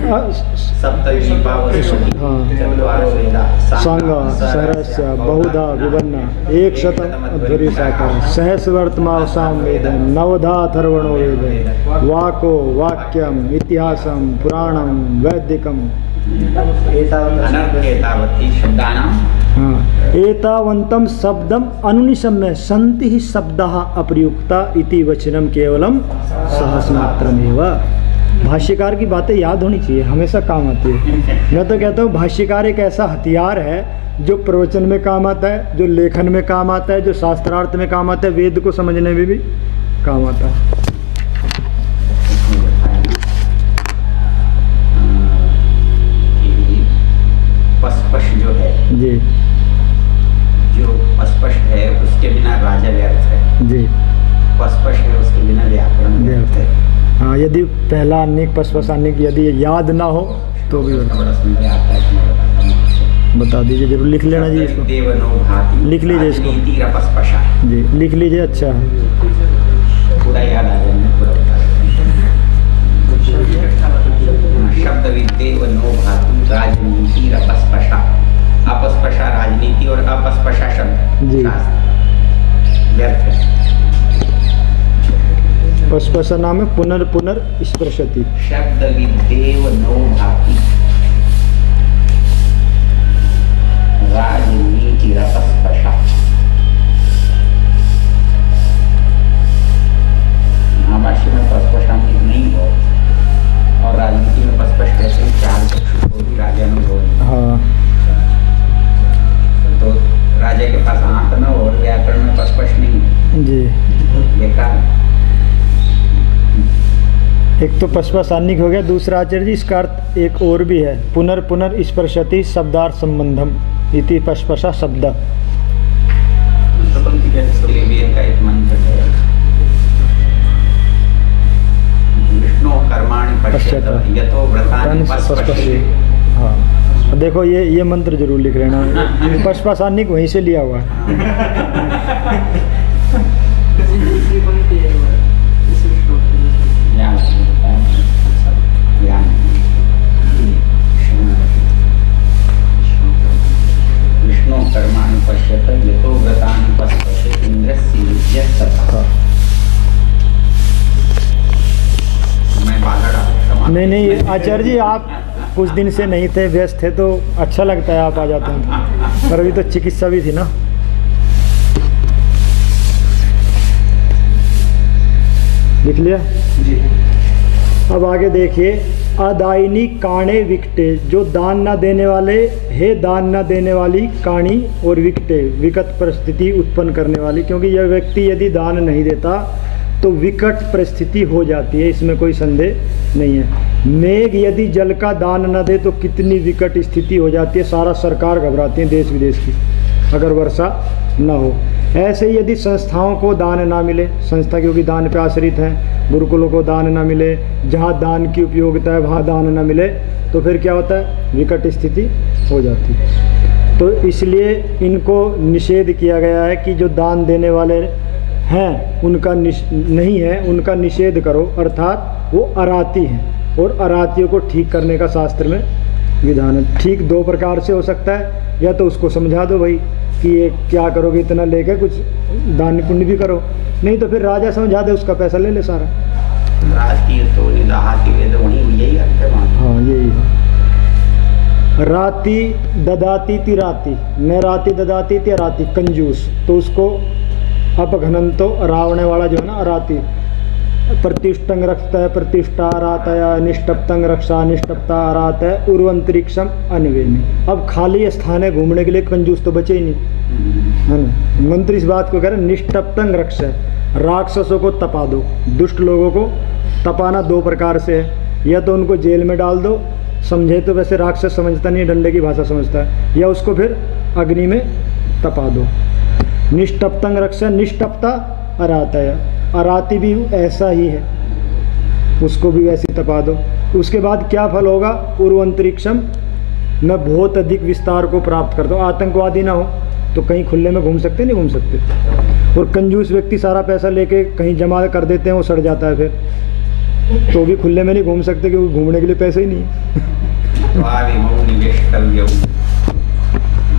संगा सहरस्य बहुधा विवन्ना एक शतम अध्वरी साकार सहस वर्तमान वेद नवधा अथर्वणो वेद वाको वाक्यम इतिहासम पुराणम वैदिकम। हाँ, एतावंतम शब्दम अनुनिशम्य संति ही शब्दः अप्रयुक्ता इति वचनम केवलम सहस्मात्रमेव। भाष्यकार की बातें याद होनी चाहिए, हमेशा काम आती है। मैं तो कहता हूँ भाष्यकार एक ऐसा हथियार है जो प्रवचन में काम आता है, जो लेखन में काम आता है, जो शास्त्रार्थ में काम आता है, वेद को समझने में भी काम आता है। स्पष्ट जो है जी, जो अस्पष्ट है उसके बिना राजा व्यर्थ है। जी, स्पष्ट है उसके बिना व्याकरण व्यर्थ है। हाँ, यदि पहला अनिक पश्पसानिक यदि याद ना हो तो भी बता दीजिए, जरूर लिख लेना जी इसको। लिख लीजिए इसको जी, लिख लीजिए। अच्छा है, पूरा याद आ जाएगा, पूरा बता शब्द विद्देव नो भाति राजनीति अपस्पशा। अपस्पशा राजनीति और अपस्पशा शब्द जी। व्यर्थ है। पश्पसा नाम है पुनर् स्पृशति। शब्द विद्देव नो भाति राजनीति अपस्पशा। महाभाष्य में पस्पशा नहीं हो और राजनीति में पस्पष्ट कैसे चार चक्षु को भी राजा अनुभव। हाँ, तो राजा के पास आंख न हो और व्याकरण में पस्पष्ट नहीं है जी। बेकार। एक तो पश्पसानिक हो गया, दूसरा आचार्य जी इसका अर्थ एक और भी है, पुनर् स्पृशति शब्दार्थ संबंधम इति पश्पशा शब्द। वेद का एक मंत्र है, विष्णु कर्माणि पश्यति यतो व्रतानि पश्यति। हाँ, देखो ये मंत्र जरूर लिख लेना। पश्पसानिक वहीं से लिया हुआ है। विष्णु कर्माणि पश्यति यतो व्रतानि पश्यति इंद्रस्य यत्ततः। मैं बाधा डालता। नहीं आचार्य जी, आप कुछ दिन से नहीं थे, व्यस्त थे, तो अच्छा लगता है आप आ जाते हैं, पर अभी तो चिकित्सा भी थी ना। लिख लिया जी। अब आगे देखिए, अदायिनी काणे विकटे, जो दान ना देने वाले हे दान ना देने वाली काणी और विकटे, विकट परिस्थिति उत्पन्न करने वाली। क्योंकि यह व्यक्ति यदि दान नहीं देता तो विकट परिस्थिति हो जाती है, इसमें कोई संदेह नहीं है। मेघ यदि जल का दान न दे तो कितनी विकट स्थिति हो जाती है, सारा सरकार घबराती है देश विदेश की, अगर वर्षा न हो। ऐसे ही यदि संस्थाओं को दान ना मिले, संस्था क्योंकि दान पे आश्रित हैं, गुरुकुलों को दान ना मिले, जहाँ दान की उपयोगिता है वहाँ दान ना मिले, तो फिर क्या होता है, विकट स्थिति हो जाती है। तो इसलिए इनको निषेध किया गया है कि जो दान देने वाले हैं उनका नहीं है, उनका निषेध करो, अर्थात वो अराती हैं, और अरातियों को ठीक करने का शास्त्र में विधान है। ठीक दो प्रकार से हो सकता है, या तो उसको समझा दो भाई कि ये क्या करोगे, इतना लेके कुछ दान पुण्य भी करो, नहीं तो फिर राजा समझा दे, उसका पैसा ले ले सारा। राजकीय तो निदाहाति वेद वही यही अर्थ है वहाँ। हाँ, यही है। राति ददाती ति राति, न राति ददाती ति राति, कंजूस। तो उसको अपघनन तो रावणे वाला जो है ना अराती, प्रतिष्ठं रक्षतः प्रतिष्ठा रातया निष्टप्तं रक्षा निष्टप्ता रातः उर्वंतरिक्षम अन्वेमी। अब खाली स्थान है घूमने के लिए, कंजूस तो बचे ही नहीं, है ना। मंत्री इस बात को कह रहे निष्टप्तं रक्ष, राक्षसों को तपा दो। दुष्ट लोगों को तपाना दो प्रकार से है, या तो उनको जेल में डाल दो, समझे तो वैसे राक्षस समझता नहीं, डंडे की भाषा समझता है, या उसको फिर अग्नि में तपा दो। निष्टप्तं रक्ष, निष्टप्ता अरातय, अराती भी ऐसा ही है, उसको भी वैसे तपा दो। उसके बाद क्या फल होगा? उर्वंतरिक्षम, मैं बहुत अधिक विस्तार को प्राप्त करता हूँ। आतंकवादी ना हो तो कहीं खुले में घूम सकते, नहीं घूम सकते। और कंजूस व्यक्ति सारा पैसा लेके कहीं जमा कर देते हैं, वो सड़ जाता है फिर, तो भी खुले में नहीं घूम सकते क्योंकि घूमने के लिए पैसे ही नहीं है।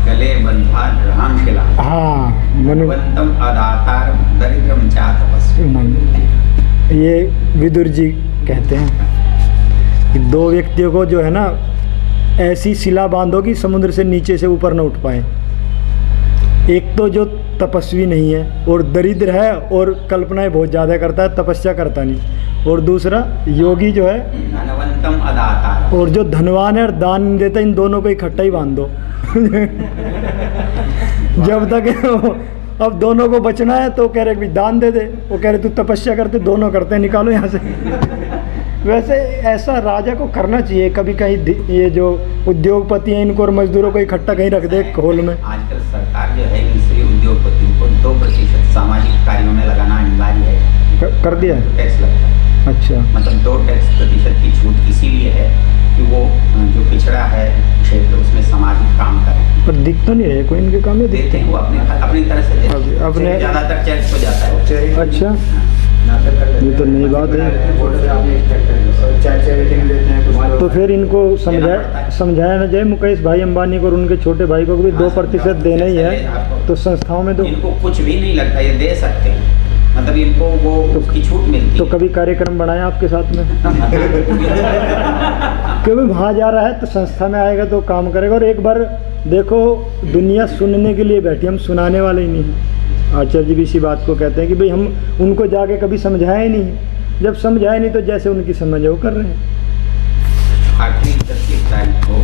गले बंधा रामशिला, हाँ, मनुवंतम अदातार दरिद्रम चातपस्वी। ये विदुर जी कहते हैं कि दो व्यक्तियों को जो है ना ऐसी शिला बांधो कि समुद्र से नीचे से ऊपर न उठ पाए। एक तो जो तपस्वी नहीं है और दरिद्र है और कल्पनाएं बहुत ज़्यादा करता है, तपस्या करता नहीं। और दूसरा योगी जो है धनवंतम अदातार, और जो धनवान है और दान नहीं देता, इन दोनों को इकट्ठा ही बांध दो। जब तक अब दोनों को बचना है तो कह रहे कि दान दे दे, वो कह रहे तू तपस्या करते, दोनों करते हैं, निकालो यहाँ से। वैसे ऐसा राजा को करना चाहिए। कभी कहीं ये जो उद्योगपति हैं इनको और मजदूरों को इकट्ठा कहीं रख दे होल में। आजकल सरकार जो है इसलिए उद्योगपतियों को 2% सामाजिक कार्यों में लगाना अनिवार्य है, कर दिया है, टैक्स लगता है। अच्छा, मतलब 2% की छूट इसीलिए है कि वो जो पिछड़ा है क्षेत्र उसमें सामाजिक काम करें। पर दिख तो नहीं है कोई इनके काम में, देते हैं वो अपनी तरह से अपने ज़्यादातर चर्च हो जाता है। अच्छा, ये तो नई बात है। तो फिर इनको समझाया ना जाए मुकेश भाई अंबानी को और उनके छोटे भाई को भी 2% देना ही है, तो संस्थाओं में दो। इनको कुछ भी नहीं लगता, ये दे सकते हैं, मतलब इनको वो उसकी छूट मिलती। तो कभी कार्यक्रम बनाए आपके साथ में? क्योंकि वहाँ जा रहा है तो संस्था में आएगा तो काम करेगा। और एक बार देखो, दुनिया सुनने के लिए बैठी, हम सुनाने वाले ही नहीं हैं। आचार्य जी भी इसी बात को कहते हैं कि भाई हम उनको जाके कभी समझाया ही नहीं। जब समझाया नहीं तो जैसे उनकी समझ है वो कर रहे हैं। 8वीं तारीख को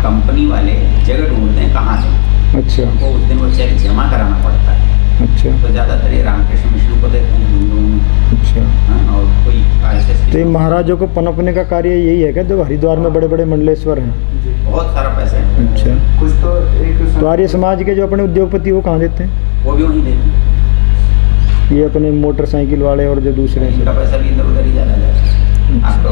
कंपनी वाले जगह ढूंढते हैं कहाँ से। अच्छा, वो उस दिन वो चेक जमा कराना पड़ता है। अच्छा, तो ज़्यादातर ये रामकृष्ण मिशन को देते हैं हिंदुओं में। अच्छा, और कोई RSS। तो महाराजों को पनपने का कार्य यही है क्या, जो हरिद्वार में बड़े बड़े मंडलेश्वर हैं? बहुत सारा पैसा है। अच्छा, कुछ तो एक तो आर्य समाज के जो अपने उद्योगपति वो कहाँ देते हैं? वो भी वहीं देते हैं। ये अपने मोटरसाइकिल वाले और जो दूसरे हैं, इनका पैसा भी इधर उधर ही ज़्यादा जाता है। आपको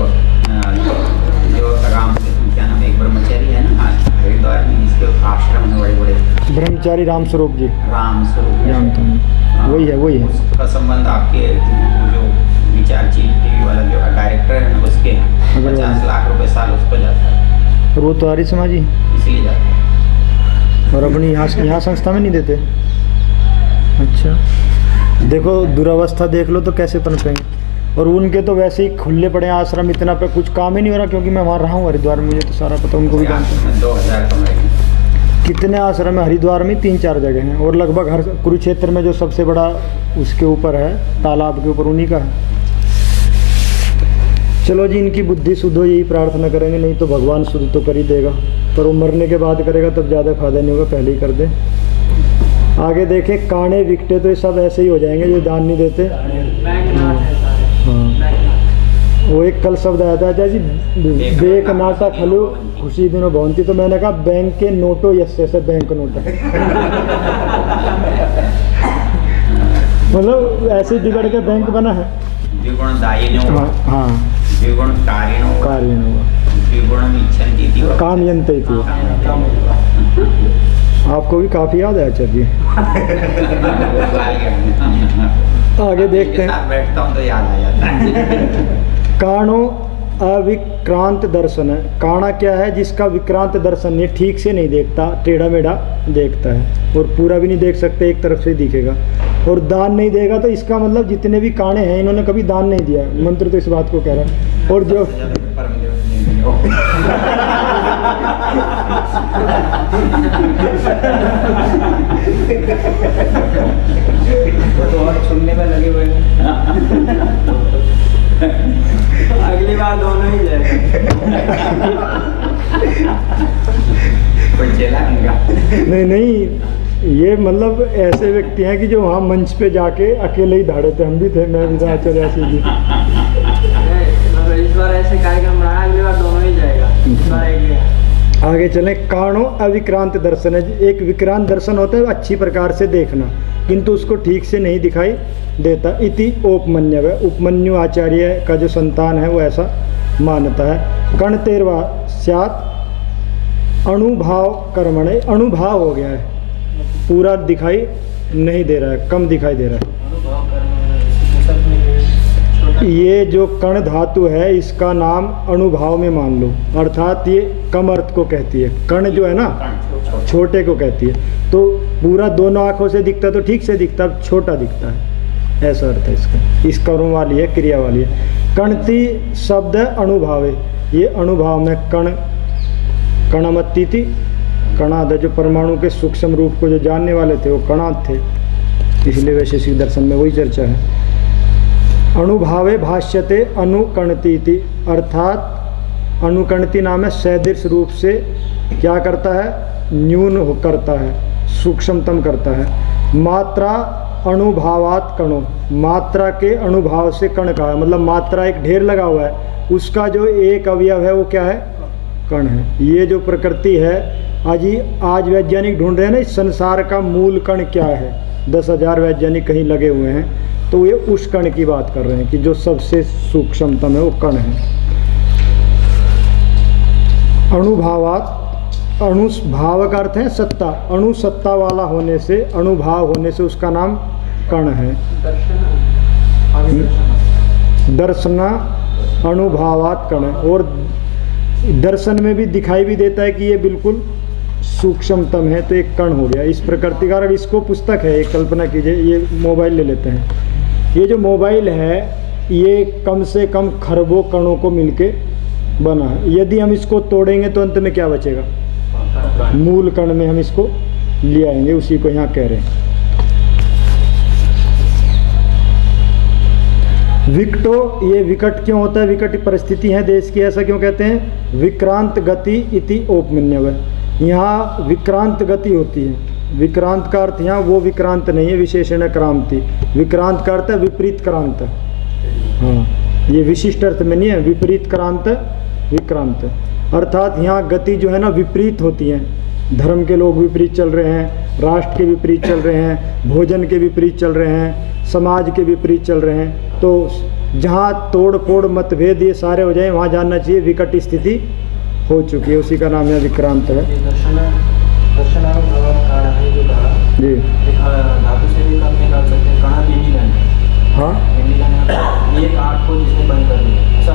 जो राम क्या नाम है, एक ब्रह्मचारी है ना हरिद्वार में, इसके आश्रम है बड़े बड़े, ब्रह्मचारी राम स्वरूप जी, राम स्वरूप जानता हूँ, वही है। उसका संबंध आपके जो विचार टीवी वाला जो डायरेक्टर है ना उसके हैं, 50 लाख रुपए साल उस पर जाता है। और वो तो आर्य समाज ही इसलिए जाता है। और अपनी यहाँ संस्था में नहीं देते। अच्छा, देखो दुरावस्था देख लो तो कैसे पनपेंगे। और उनके तो वैसे ही खुले पड़े आश्रम, इतना पे कुछ काम ही नहीं हो रहा। क्योंकि मैं वहाँ रहा हूँ हरिद्वार में, मुझे तो सारा पता, उनको भी जानता हूँ। 2000 कमरे कितने आश्रम है हरिद्वार में? 3-4 जगह हैं। और लगभग हर कुरुक्षेत्र में जो सबसे बड़ा उसके ऊपर है, तालाब के ऊपर, उन्हीं का है। चलो जी, इनकी बुद्धि शुद्ध हो, यही प्रार्थना करेंगे। नहीं तो भगवान शुद्ध तो कर ही देगा, पर वो मरने के बाद करेगा तब ज़्यादा फायदा नहीं होगा, पहले ही कर दे। आगे देखें, काणे विकटे, तो ये सब ऐसे ही हो जाएंगे जो दान नहीं देते। हाँ, वो एक कल शब्द आया था चाचा जी, बेक नाटा खलु खुशी दिनों भवंती, तो मैंने कहा बैंक के नोटो यस्य से बैंक नोट है। मतलब ऐसे बिगड़ के बैंक बना है। हाँ, कामयन्ते थी। आपको भी काफ़ी याद है आचार्य जी। आगे देखते हैं, बैठता हूँ तो याद आ जाता है। काणो अविक्रांत दर्शन है। काणा क्या है? जिसका विक्रांत दर्शन नहीं, ठीक से नहीं देखता, टेढ़ा मेढ़ा देखता है, और पूरा भी नहीं देख सकते, एक तरफ से ही दिखेगा। और दान नहीं देगा, तो इसका मतलब जितने भी काणे हैं इन्होंने कभी दान नहीं दिया। मंत्र तो इस बात को कह रहा है। और जो तो और सुनने में लगे हुए हैं। कोई चेला है उनका? नहीं नहीं, ये मतलब ऐसे व्यक्ति हैं कि जो वहाँ मंच पे जाके अकेले ही धाड़े थे, हम भी थे, मैं भी था, आचार्य जी भी। मतलब इस बार ऐसे कार्यक्रम रहा, अगली बार दोनों ही जाएगा, इस बार एक गया। आगे चलें। काणो अविक्रांत दर्शन है। एक विक्रांत दर्शन होता है अच्छी प्रकार से देखना, किंतु उसको ठीक से नहीं दिखाई देता। इति उपमन्यव, उपमन्यु आचार्य का जो संतान है वो ऐसा मानता है। कण 13वां स्यात् अणुभाव कर्मण, अणुभाव हो गया है, पूरा दिखाई नहीं दे रहा है, कम दिखाई दे रहा है। ये जो कण धातु है इसका नाम अणुभाव में मान लो, अर्थात ये कम अर्थ को कहती है। कण जो है ना छोटे को कहती है, तो पूरा दोनों आंखों से दिखता तो ठीक से दिखता, छोटा दिखता है, ऐसा अर्थ है इसका। इस कर्म वाली है, क्रिया वाली है। कणति शब्द अणुभावे, ये अणुभाव में कण, कणमत्ती थी, कणाद, जो परमाणु के सूक्ष्म रूप को जो जानने वाले थे वो कणाद थे, इसलिए वैशेषिक दर्शन में वही चर्चा है। अणुभावे भाष्यते अनुकणती थी, अर्थात अनुकणती नाम है सदृश रूप से क्या करता है, न्यून करता है, सूक्ष्मतम करता है। मात्रा अणुभावात कणो, मात्रा के अणुभाव से कण का है, मतलब मात्रा एक ढेर लगा हुआ है, उसका जो एक अवयव है वो क्या है, कण है। ये जो प्रकृति है आज वैज्ञानिक ढूंढ रहे हैं ना इस संसार का मूल कण क्या है, 10,000 वैज्ञानिक कहीं लगे हुए हैं, तो ये उस कण की बात कर रहे हैं कि जो सबसे सूक्ष्मतम है वो कण है। अणुभावात, अणुभाव का अर्थ है सत्ता, अणु सत्ता वाला होने से, अणुभाव होने से उसका नाम कण है। दर्शना अणुभावात कण है, और दर्शन में भी दिखाई भी देता है कि ये बिल्कुल सूक्ष्मतम है, तो एक कण हो गया। इस प्रकृतिकार, इसको पुस्तक है, एक कल्पना कीजिए, ये मोबाइल ले लेते हैं, ये जो मोबाइल है ये कम से कम खरबों कणों को मिलके बना है। यदि हम इसको तोड़ेंगे तो अंत में क्या बचेगा, मूल कण में हम इसको ले आएंगे, उसी को यहाँ कह रहे हैं। विकटो, ये विकट क्यों होता है, विकट परिस्थिति है देश की, ऐसा क्यों कहते हैं। विक्रांत गति इति औपमन्यव, यहाँ विक्रांत गति होती है। विक्रांत का अर्थ यहाँ वो विक्रांत नहीं है, विशेषण क्रांति। विक्रांत का अर्थ है विपरीत क्रांत, हाँ, ये विशिष्ट अर्थ में नहीं है, विपरीत क्रांत विक्रांत, अर्थात यहाँ गति जो है ना विपरीत होती है। धर्म के लोग विपरीत चल रहे हैं, राष्ट्र के विपरीत चल रहे हैं, भोजन के विपरीत चल रहे हैं, समाज के विपरीत चल रहे हैं। तो जहाँ तोड़ फोड़ मतभेद ये सारे हो जाए, वहाँ जानना चाहिए विकट स्थिति हो चुकी है, उसी का नाम है विक्रांत है। जी धातु से भी काम निकाल सकते हैं, कणा भी नहीं करना। हाँ, ये आठ को जिसने बंद कर दिया, ऐसा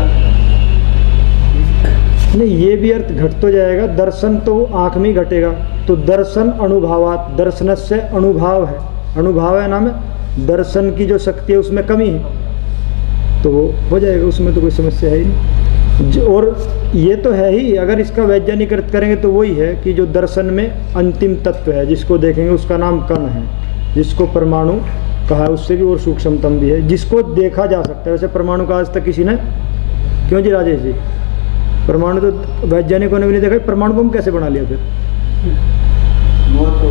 नहीं, ये भी अर्थ घट तो जाएगा, दर्शन तो आँख में ही घटेगा। तो दर्शन अणुभावात, दर्शन से अणुभाव है, अणुभाव है नाम है, दर्शन की जो शक्ति है उसमें कमी है, तो वो हो जाएगा, उसमें तो कोई समस्या है ही नहीं। और ये तो है ही, अगर इसका वैज्ञानिक अर्थ करेंगे तो वही है कि जो दर्शन में अंतिम तत्व है जिसको देखेंगे उसका नाम कण है, जिसको परमाणु कहा है, उससे भी और सूक्ष्मतम भी है, जिसको देखा जा सकता है। वैसे परमाणु का आज तक किसी ने, क्यों जी राजेश जी, परमाणु तो वैज्ञानिकों ने भी नहीं देखा, परमाणु बम कैसे बना लिया फिर, वो तो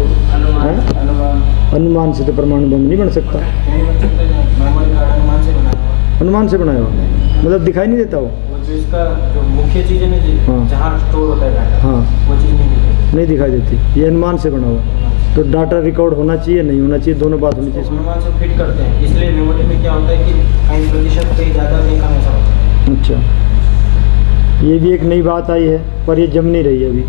अनुमान से तो परमाणु बम नहीं बन सकता, मेमोरी कार्ड अनुमान से बनाया हुआ, अनुमान से बनाया हुआ, मतलब दिखाई नहीं देता वो जो इसका जो मुख्य चीज़ है ना जी, हाँ, जहाँ स्टोर होता है डाटा, हाँ, वो चीज़ नहीं दिखाई देती, ये अनुमान से बना हुआ। तो डाटा रिकॉर्ड होना चाहिए, नहीं होना चाहिए, दोनों बात होनी चाहिए। अनुमान से फिट करते हैं, इसलिए मेमोरी में क्या होता है कि कहीं प्रतिशत कहीं ज़्यादा कहीं कम ऐसा होता है। अच्छा, ये भी एक नई बात आई है, पर ये जम नहीं रही है अभी।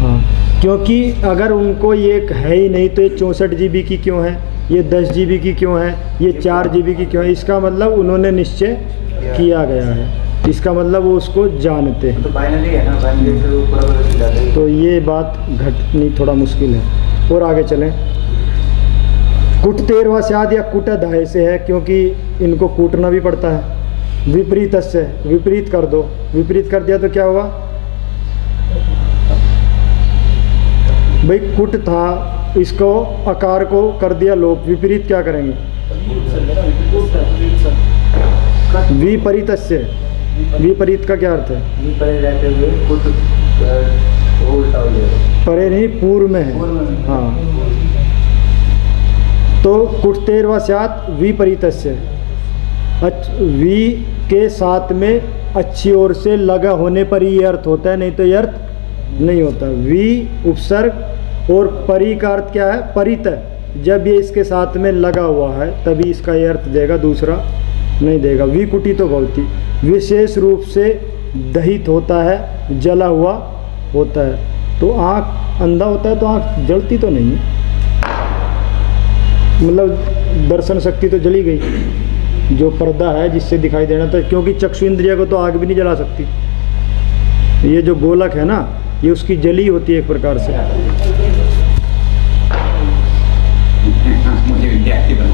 हाँ, क्योंकि अगर उनको ये है ही नहीं तो ये 64 GB की क्यों है, ये 10 GB की क्यों है, ये 4 GB की क्यों है, इसका मतलब उन्होंने निश्चय किया गया है, इसका मतलब वो उसको जानते हैं। तो बाइनरी है ना, बाइनरी से ऊपर वाला जाता है, तो ये बात घटनी थोड़ा मुश्किल है। और आगे चलें। कुट 13वां स्याद या कुट दाय से है, क्योंकि इनको कूटना भी पड़ता है। विपरीत से, विपरीत कर दो, विपरीत कर दिया तो क्या हुआ भाई, कुट था, इसको आकार को कर दिया लोप, विपरीत क्या करेंगे, विपरीतस्य, विपरीत का क्या अर्थ है? परे रहते हुए कुछ वो उल्टा हो जाएगा। परे नहीं, पूर्व में है। हाँ, तो कुटतेरवा स्यात् विपरीतस्य, वी के साथ में अच्छी ओर से लगा होने पर ही ये अर्थ होता है, नहीं तो ये अर्थ नहीं होता। वी उपसर्ग और परी का अर्थ क्या है? परित। जब ये इसके साथ में लगा हुआ है तभी इसका ये अर्थ देगा, दूसरा नहीं देगा। विकुटी तो भवती, विशेष रूप से दहित होता है, जला हुआ होता है। तो आँख अंधा होता है तो आँख जलती तो नहीं, मतलब दर्शन शक्ति तो जली गई। जो पर्दा है जिससे दिखाई देना था, क्योंकि चक्षु इंद्रिय को तो आग भी नहीं जला सकती। ये जो गोलक है ना, ये उसकी जली होती है एक प्रकार से। मुझे विद्यार्थी बना।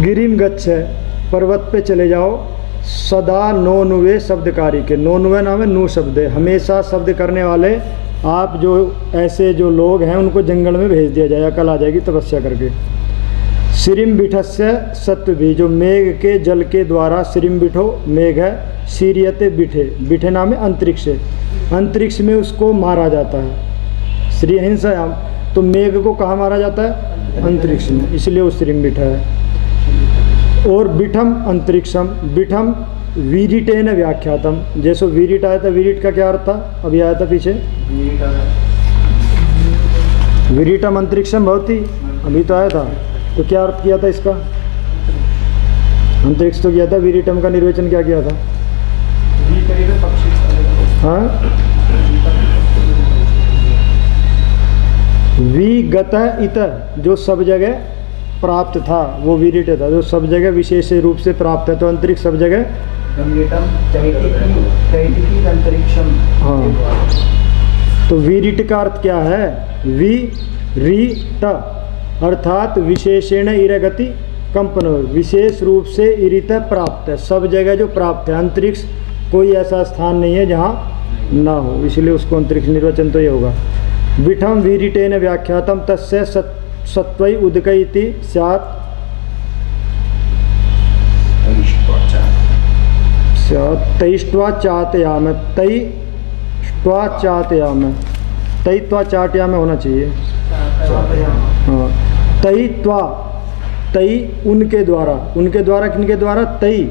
गिरिम गच्छ है, पर्वत पे चले जाओ। सदा नोनुवे शब्दकारी के, नोनुवे नाम है, नू शब्द है, हमेशा शब्द करने वाले। आप जो ऐसे जो लोग हैं उनको जंगल में भेज दिया जाए, अकल आ जाएगी तपस्या करके। सिरिम बिठस्य सत्व भी, जो मेघ के जल के द्वारा, सिरिम बिठो मेघ है, सीरियते बिठे, बिठे नाम है अंतरिक्ष, अंतरिक्ष में उसको मारा जाता है। श्री हिंसायाम, तो मेघ को कहाँ मारा जाता है? अंतरिक्ष में, इसलिए वो सिरिम बिठा है। और बिठम अंतरिक्षम, बिठम वीरिटेन व्याख्यातम, जैसे वीरिट आया था, वीरिट का क्या अर्थ था? अभी आया था पीछे, वीरिटम अंतरिक्षम भवती, अभी तो आया था। तो क्या अर्थ किया था इसका? अंतरिक्ष तो किया था, वीरिटम का निर्वचन क्या किया था? हाँ, विगत इत, जो सब जगह प्राप्त था, वो वीरिट था, जो सब जगह विशेष रूप से प्राप्त है। तो अंतरिक्ष सब जगह, हाँ। तो वीरिट का अर्थ क्या है? वीरिट अर्थात विशेषेण इरगति कंपन, विशेष रूप से इरित प्राप्त है, सब जगह जो प्राप्त है। अंतरिक्ष कोई ऐसा स्थान नहीं है जहाँ ना हो, इसलिए उसको अंतरिक्ष निर्वचन तो ये होगा। बिठम वीरिटेन व्याख्यातम तस्य सत्वै उदकैति स्यात्, तैष्ट्वा चातयाम, तैष्ट्वा चातयाम, तैत्वा चाटयाम होना चाहिए। हाँ, तई त्वा, तई उनके द्वारा, उनके द्वारा किनके द्वारा? तई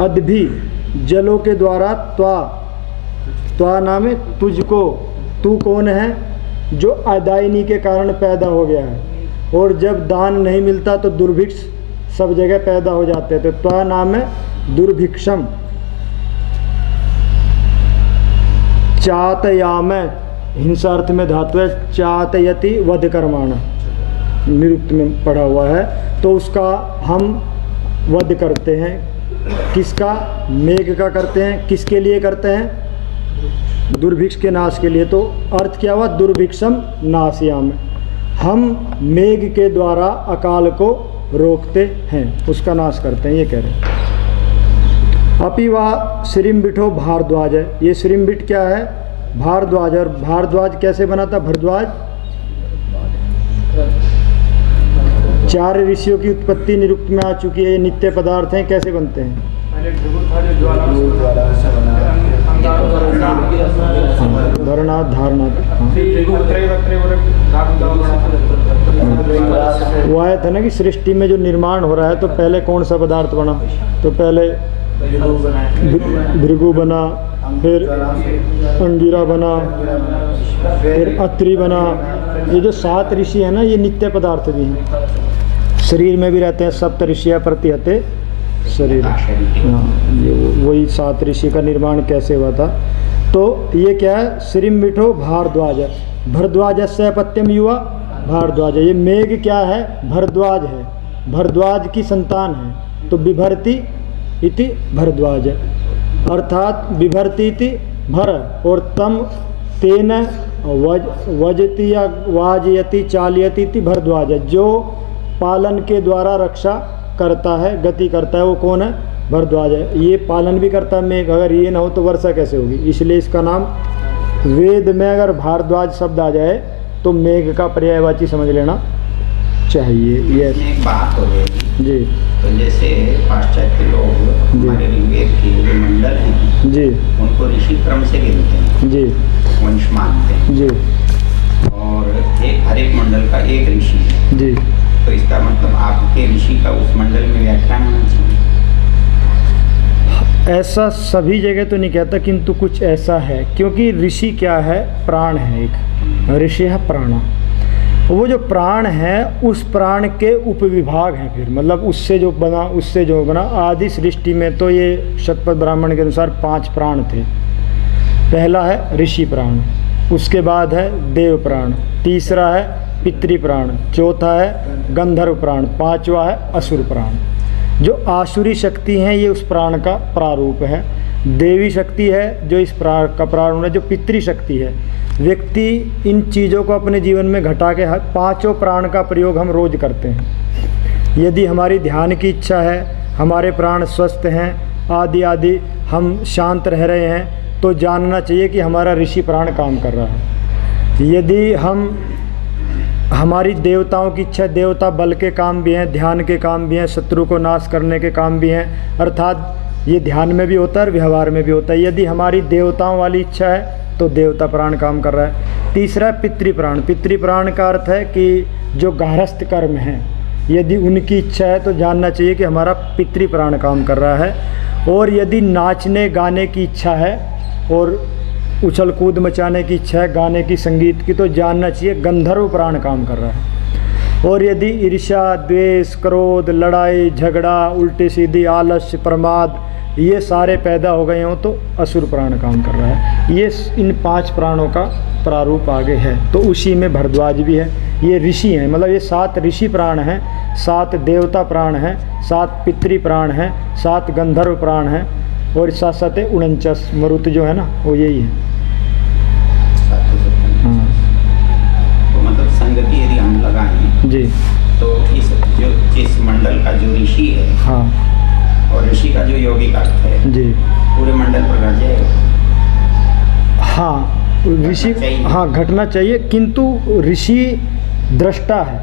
अदभि, जलों के द्वारा। त्वा, त्वा नाम है तुझको, तू कौन है? जो अदायनी के कारण पैदा हो गया है, और जब दान नहीं मिलता तो दुर्भिक्ष सब जगह पैदा हो जाते हैं। तो त्वा नाम है दुर्भिक्षम। चातयाम, हिंसार्थ में धातु है, चातयति वध कर्माण, निरुक्त में पढ़ा हुआ है। तो उसका हम वध करते हैं, किसका? मेघ का करते हैं। किसके लिए करते हैं? दुर्भिक्ष के नाश के लिए। तो अर्थ क्या हुआ? दुर्भिक्षम नाशयाम, हम मेघ के द्वारा अकाल को रोकते हैं, उसका नाश करते हैं, ये कह रहे हैं। अपि वा श्रीम्बिठो भारद्वाज है, ये श्रीम्बिठ क्या है? भारद्वाज। और भारद्वाज कैसे बना था? भरद्वाज, 4 ऋषियों की उत्पत्ति निरुक्त में आ चुकी है। ये नित्य पदार्थ हैं, कैसे बनते हैं? धरना धारणा, वो आया था ना कि सृष्टि में जो निर्माण हो रहा है तो पहले कौन सा पदार्थ बना? तो पहले भृगु बना, फिर अंगिरा बना, फिर अत्रि बना। ये जो 7 ऋषि है ना, ये नित्य पदार्थ भी हैं, शरीर में भी रहते हैं। सप्त ऋषि प्रतिहते शरीर। हाँ, ये वही 7 ऋषि का निर्माण कैसे हुआ था। तो ये क्या है? श्रीम्बिठो भारद्वाज, भरद्वाज से अपत्यम युवा भारद्वाज। ये मेघ क्या है? भरद्वाज है, भरद्वाज की संतान है। तो बिभर्ति इति भरद्वाज, अर्थात बिभर्ति इति भर, और तम तेन वजति या वाजयति चालयति इति भरद्वाज। जो पालन के द्वारा रक्षा करता है, गति करता है, वो कौन है? भरद्वाज है। ये पालन भी करता है मेघ, अगर ये ना हो तो वर्षा कैसे होगी? इसलिए इसका नाम, वेद में अगर भारद्वाज शब्द आ जाए तो मेघ का पर्यायवाची समझ लेना चाहिए। ये इसमें एक बात हो गई। जी तो जैसे पाश्चात्य लोग हमारे ऋग्वेद के जो मंडल हैं जी उनको ऋषि क्रम से गिनते हैं, जी वंश मानते हैं, जी और हर एक मंडल का एक ऋषि है। जी। तो इसका मतलब आपके ऋषि का उस मंडल में व्याख्यान होना चाहिए। ऐसा सभी जगह तो नहीं कहता, किंतु कुछ ऐसा है, क्योंकि ऋषि क्या है, प्राण है, एक ऋषि है प्राण। वो जो प्राण है उस प्राण के उपविभाग हैं, फिर मतलब उससे जो बना आदि सृष्टि में तो ये शतपथ ब्राह्मण के अनुसार 5 प्राण थे। पहला है ऋषि प्राण, उसके बाद है देव प्राण, तीसरा है पितृ प्राण, चौथा है गंधर्व प्राण, 5वां है असुर प्राण। जो आसुरी शक्ति हैं ये उस प्राण का प्रारूप है। देवी शक्ति है जो इस प्राण का प्रारूप है। जो पितृ शक्ति है, व्यक्ति इन चीज़ों को अपने जीवन में घटा के 5 प्राण का प्रयोग हम रोज करते हैं। यदि हमारी ध्यान की इच्छा है, हमारे प्राण स्वस्थ हैं, आदि आदि हम शांत रह रहे हैं, तो जानना चाहिए कि हमारा ऋषि प्राण काम कर रहा है। यदि हमारी देवताओं की इच्छा, देवता बल के काम भी हैं, ध्यान के काम भी हैं, शत्रु को नाश करने के काम भी हैं, अर्थात ये ध्यान में भी होता है और व्यवहार में भी होता है। यदि हमारी देवताओं वाली इच्छा है तो देवता प्राण काम कर रहा है। तीसरा पितृ प्राण। पितृ प्राण का अर्थ है कि जो गारहस्थ कर्म हैं, यदि उनकी इच्छा है तो जानना चाहिए कि हमारा पितृ प्राण काम कर रहा है। और यदि नाचने गाने की इच्छा है और उछल कूद मचाने की इच्छा है, गाने की, संगीत की, तो जानना चाहिए गंधर्व प्राण काम कर रहा है। और यदि ईर्ष्या, द्वेष, क्रोध, लड़ाई झगड़ा, उल्टी सीधी, आलस्य, प्रमाद, ये सारे पैदा हो गए हों तो असुर प्राण काम कर रहा है। ये इन 5 प्राणों का प्रारूप आगे है। तो उसी में भरद्वाज भी है। ये ऋषि हैं, मतलब ये 7 ऋषि प्राण हैं, 7 देवता प्राण हैं, 7 पितृ प्राण हैं, 7 गंधर्व प्राण हैं, और साथ साथ 49 मरुत जो है ना, वो यही है। हाँ तो मतलब संगति यदि हम लगाएं जी, तो इस मंडल का जो ऋषि है, हाँ, और ऋषि का जो यौगिक अर्थ है जी, पूरे मंडल पर घट जाएगा। हाँ ऋषि, हाँ घटना चाहिए, किंतु ऋषि दृष्टा है,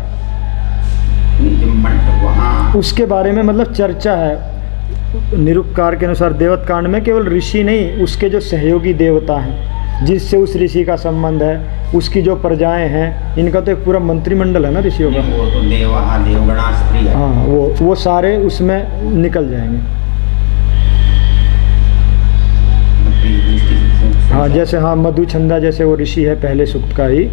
वहाँ उसके बारे में मतलब चर्चा है। निरुक्तकार के अनुसार देवत कांड में केवल ऋषि नहीं, उसके जो सहयोगी देवता हैं जिससे उस ऋषि का संबंध है, उसकी जो प्रजाएं हैं, इनका तो एक पूरा मंत्रिमंडल है ना ऋषियों का। वो तो देवगणा स्त्री है। हाँ, वो सारे उसमें निकल जाएंगे। हाँ जैसे, हाँ मधु छंदा जैसे वो ऋषि है पहले सूक्त का ही,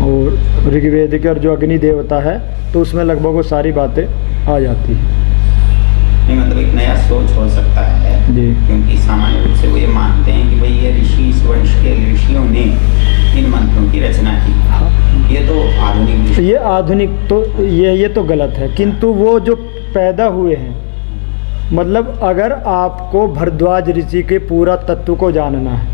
और ऋग्वेद के और जो अग्नि देवता है, तो उसमें लगभग वो सारी बातें आ जाती हैं। नहीं मतलब एक नया सोच हो सकता है जी, क्योंकि सामान्य रूप से वो ये मानते हैं कि भाई ये ऋषि, इस वंश के ऋषियों ने इन मंत्रों की रचना की। हाँ, ये तो आधुनिक, ये आधुनिक तो ये तो गलत है, किंतु वो जो पैदा हुए हैं, मतलब अगर आपको भरद्वाज ऋषि के पूरा तत्व को जानना है,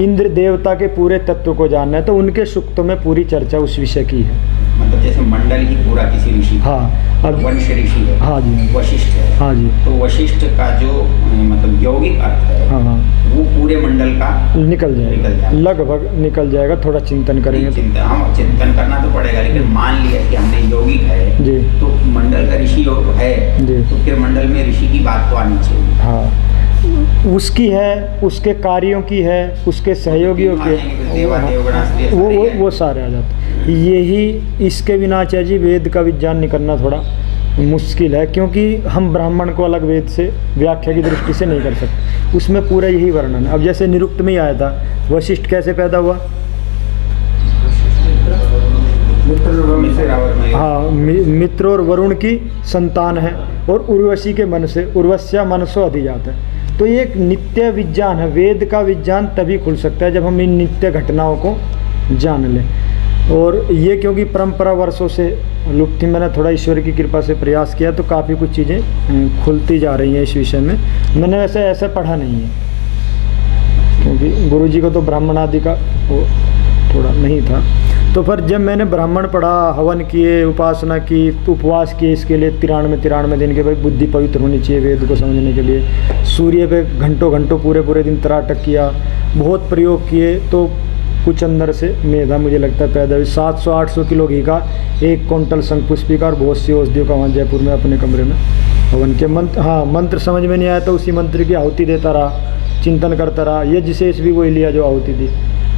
इंद्र देवता के पूरे तत्व को जानना है, तो उनके सूक्तों में पूरी चर्चा उस विषय की है। मतलब जैसे मंडल ही पूरा किसी ऋषि, हाँ, अब वंश ऋषि है, हाँ जी, वशिष्ठ है, हाँ जी, तो वशिष्ठ का जो मतलब यौगिक अर्थ है, हाँ हाँ, वो पूरे मंडल का निकल जाएगा, लगभग निकल जाएगा। थोड़ा चिंतन करेंगे तो हम चिंतन करना तो पड़ेगा, लेकिन मान लिया कि हमने यौगिक है जी, तो मंडल का ऋषि योग है जी, तो फिर मंडल में ऋषि की बात तो आनी चाहिए। हाँ, उसकी है, उसके कार्यों की है, उसके सहयोगियों की, वो सारे आ जाते। यही इसके बिना आचार्य जी वेद का विज्ञान निकलना थोड़ा मुश्किल है, क्योंकि हम ब्राह्मण को अलग वेद से व्याख्या की दृष्टि से नहीं कर सकते। उसमें पूरा यही वर्णन है। अब जैसे निरुक्त में ही आया था, वशिष्ठ कैसे पैदा हुआ? हाँ, मित्र और वरुण की संतान है, और उर्वशी के मन से, उर्वश्या मनसो अधिजात है। तो ये एक नित्य विज्ञान है। वेद का विज्ञान तभी खुल सकता है जब हम इन नित्य घटनाओं को जान लें। और ये क्योंकि परंपरा वर्षों से लुप्त थी, मैंने थोड़ा ईश्वर की कृपा से प्रयास किया, तो काफ़ी कुछ चीज़ें खुलती जा रही हैं इस विषय में। मैंने वैसे ऐसे पढ़ा नहीं है, क्योंकि गुरुजी को तो ब्राह्मण आदि का वो थोड़ा नहीं था। तो फिर जब मैंने ब्राह्मण पढ़ा, हवन किए, उपासना की, उपवास किए इसके लिए 93 दिन के, भाई बुद्धि पवित्र होनी चाहिए वेद को समझने के लिए। सूर्य पे घंटों पूरे दिन तराटक किया, बहुत प्रयोग किए, तो कुछ अंदर से मेधा मुझे लगता है पैदा हुई। 700-800 किलो घी का, 1 क्विंटल शंखपुष्पी का और बहुत सी औषधियों का वहाँ जयपुर में अपने कमरे में हवन के मंत्र। हाँ, मंत्र समझ में नहीं आया तो उसी मंत्र की आहुति देता रहा, चिंतन करता रहा। ये विशेष भी वही लिया जो आहुति दी।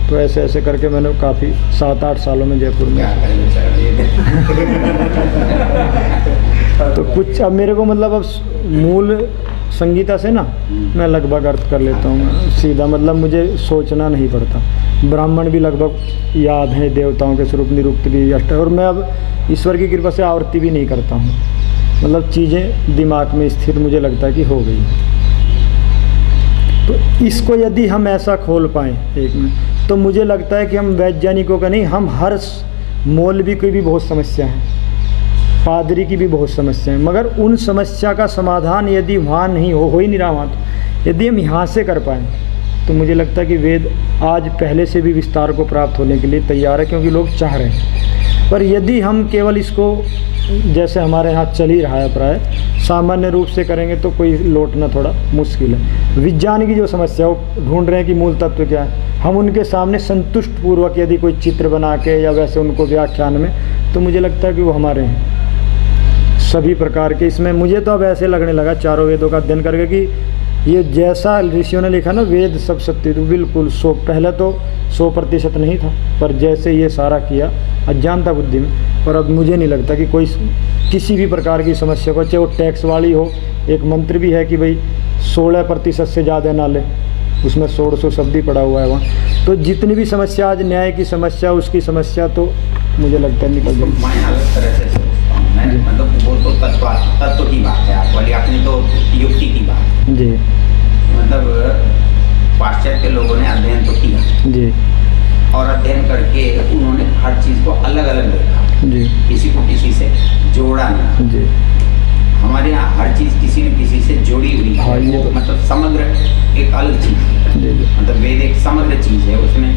तो ऐसे ऐसे करके मैंने काफ़ी 7-8 सालों में जयपुर में तो कुछ अब मेरे को मतलब अब मूल संगीता से ना मैं लगभग अर्थ कर लेता हूँ सीधा, मतलब मुझे सोचना नहीं पड़ता। ब्राह्मण भी लगभग याद हैं, देवताओं के स्वरूप, निरुक्त भी, अष्ट, और मैं अब ईश्वर की कृपा से आवृत्ति भी नहीं करता हूँ। मतलब चीज़ें दिमाग में स्थिर मुझे लगता है कि हो गई। तो इसको यदि हम ऐसा खोल पाएँ एक में, तो मुझे लगता है कि हम वैज्ञानिकों का नहीं, हम हर मौलवी की भी बहुत समस्या है, पादरी की भी बहुत समस्या है, मगर उन समस्या का समाधान यदि वहाँ नहीं हो ही नहीं रहा वहाँ, तो यदि हम यहाँ से कर पाएँ तो मुझे लगता है कि वेद आज पहले से भी विस्तार को प्राप्त होने के लिए तैयार है, क्योंकि लोग चाह रहे हैं। पर यदि हम केवल इसको जैसे हमारे यहाँ चल ही रहा है प्राय सामान्य रूप से करेंगे तो कोई लौटना थोड़ा मुश्किल है। विज्ञान की जो समस्या वो ढूंढ रहे हैं कि मूल तत्व क्या है, हम उनके सामने संतुष्ट पूर्वक यदि कोई चित्र बना के या वैसे उनको व्याख्यान में, तो मुझे लगता है कि वो हमारे हैं सभी प्रकार के। इसमें मुझे तो अब ऐसे लगने लगा चारों वेदों का अध्ययन करके कि ये जैसा ऋषियों ने लिखा ना, वेद सब सत्य, तो बिल्कुल 100, पहले तो 100% नहीं था, पर जैसे ये सारा किया अज्ञानता बुद्धि में, पर अब मुझे नहीं लगता कि कोई किसी भी प्रकार की समस्या को, चाहे वो टैक्स वाली हो। एक मंत्र भी है कि भाई 16% से ज़्यादा ना ले, उसमें 1600 शब्द ही पड़ा हुआ है वहाँ। तो जितनी भी समस्या आज न्याय की समस्या, उसकी समस्या तो मुझे लगता है निकल जाएगी। मतलब वो तो तत्व की बात है, आप वाली आपने तो युक्ति की बात जी। मतलब पाश्चात्य लोगों ने अध्ययन तो किया जी, और अध्ययन करके उन्होंने हर चीज़ को अलग अलग देखा जी, किसी को किसी से जोड़ा नहीं जी। हमारे यहाँ हर चीज़ किसी न किसी से जुड़ी हुई है। हाँ, ये तो मतलब समग्र एक अलग चीज़ है। जी, जी। मतलब वेद एक समग्र चीज़ है, उसमें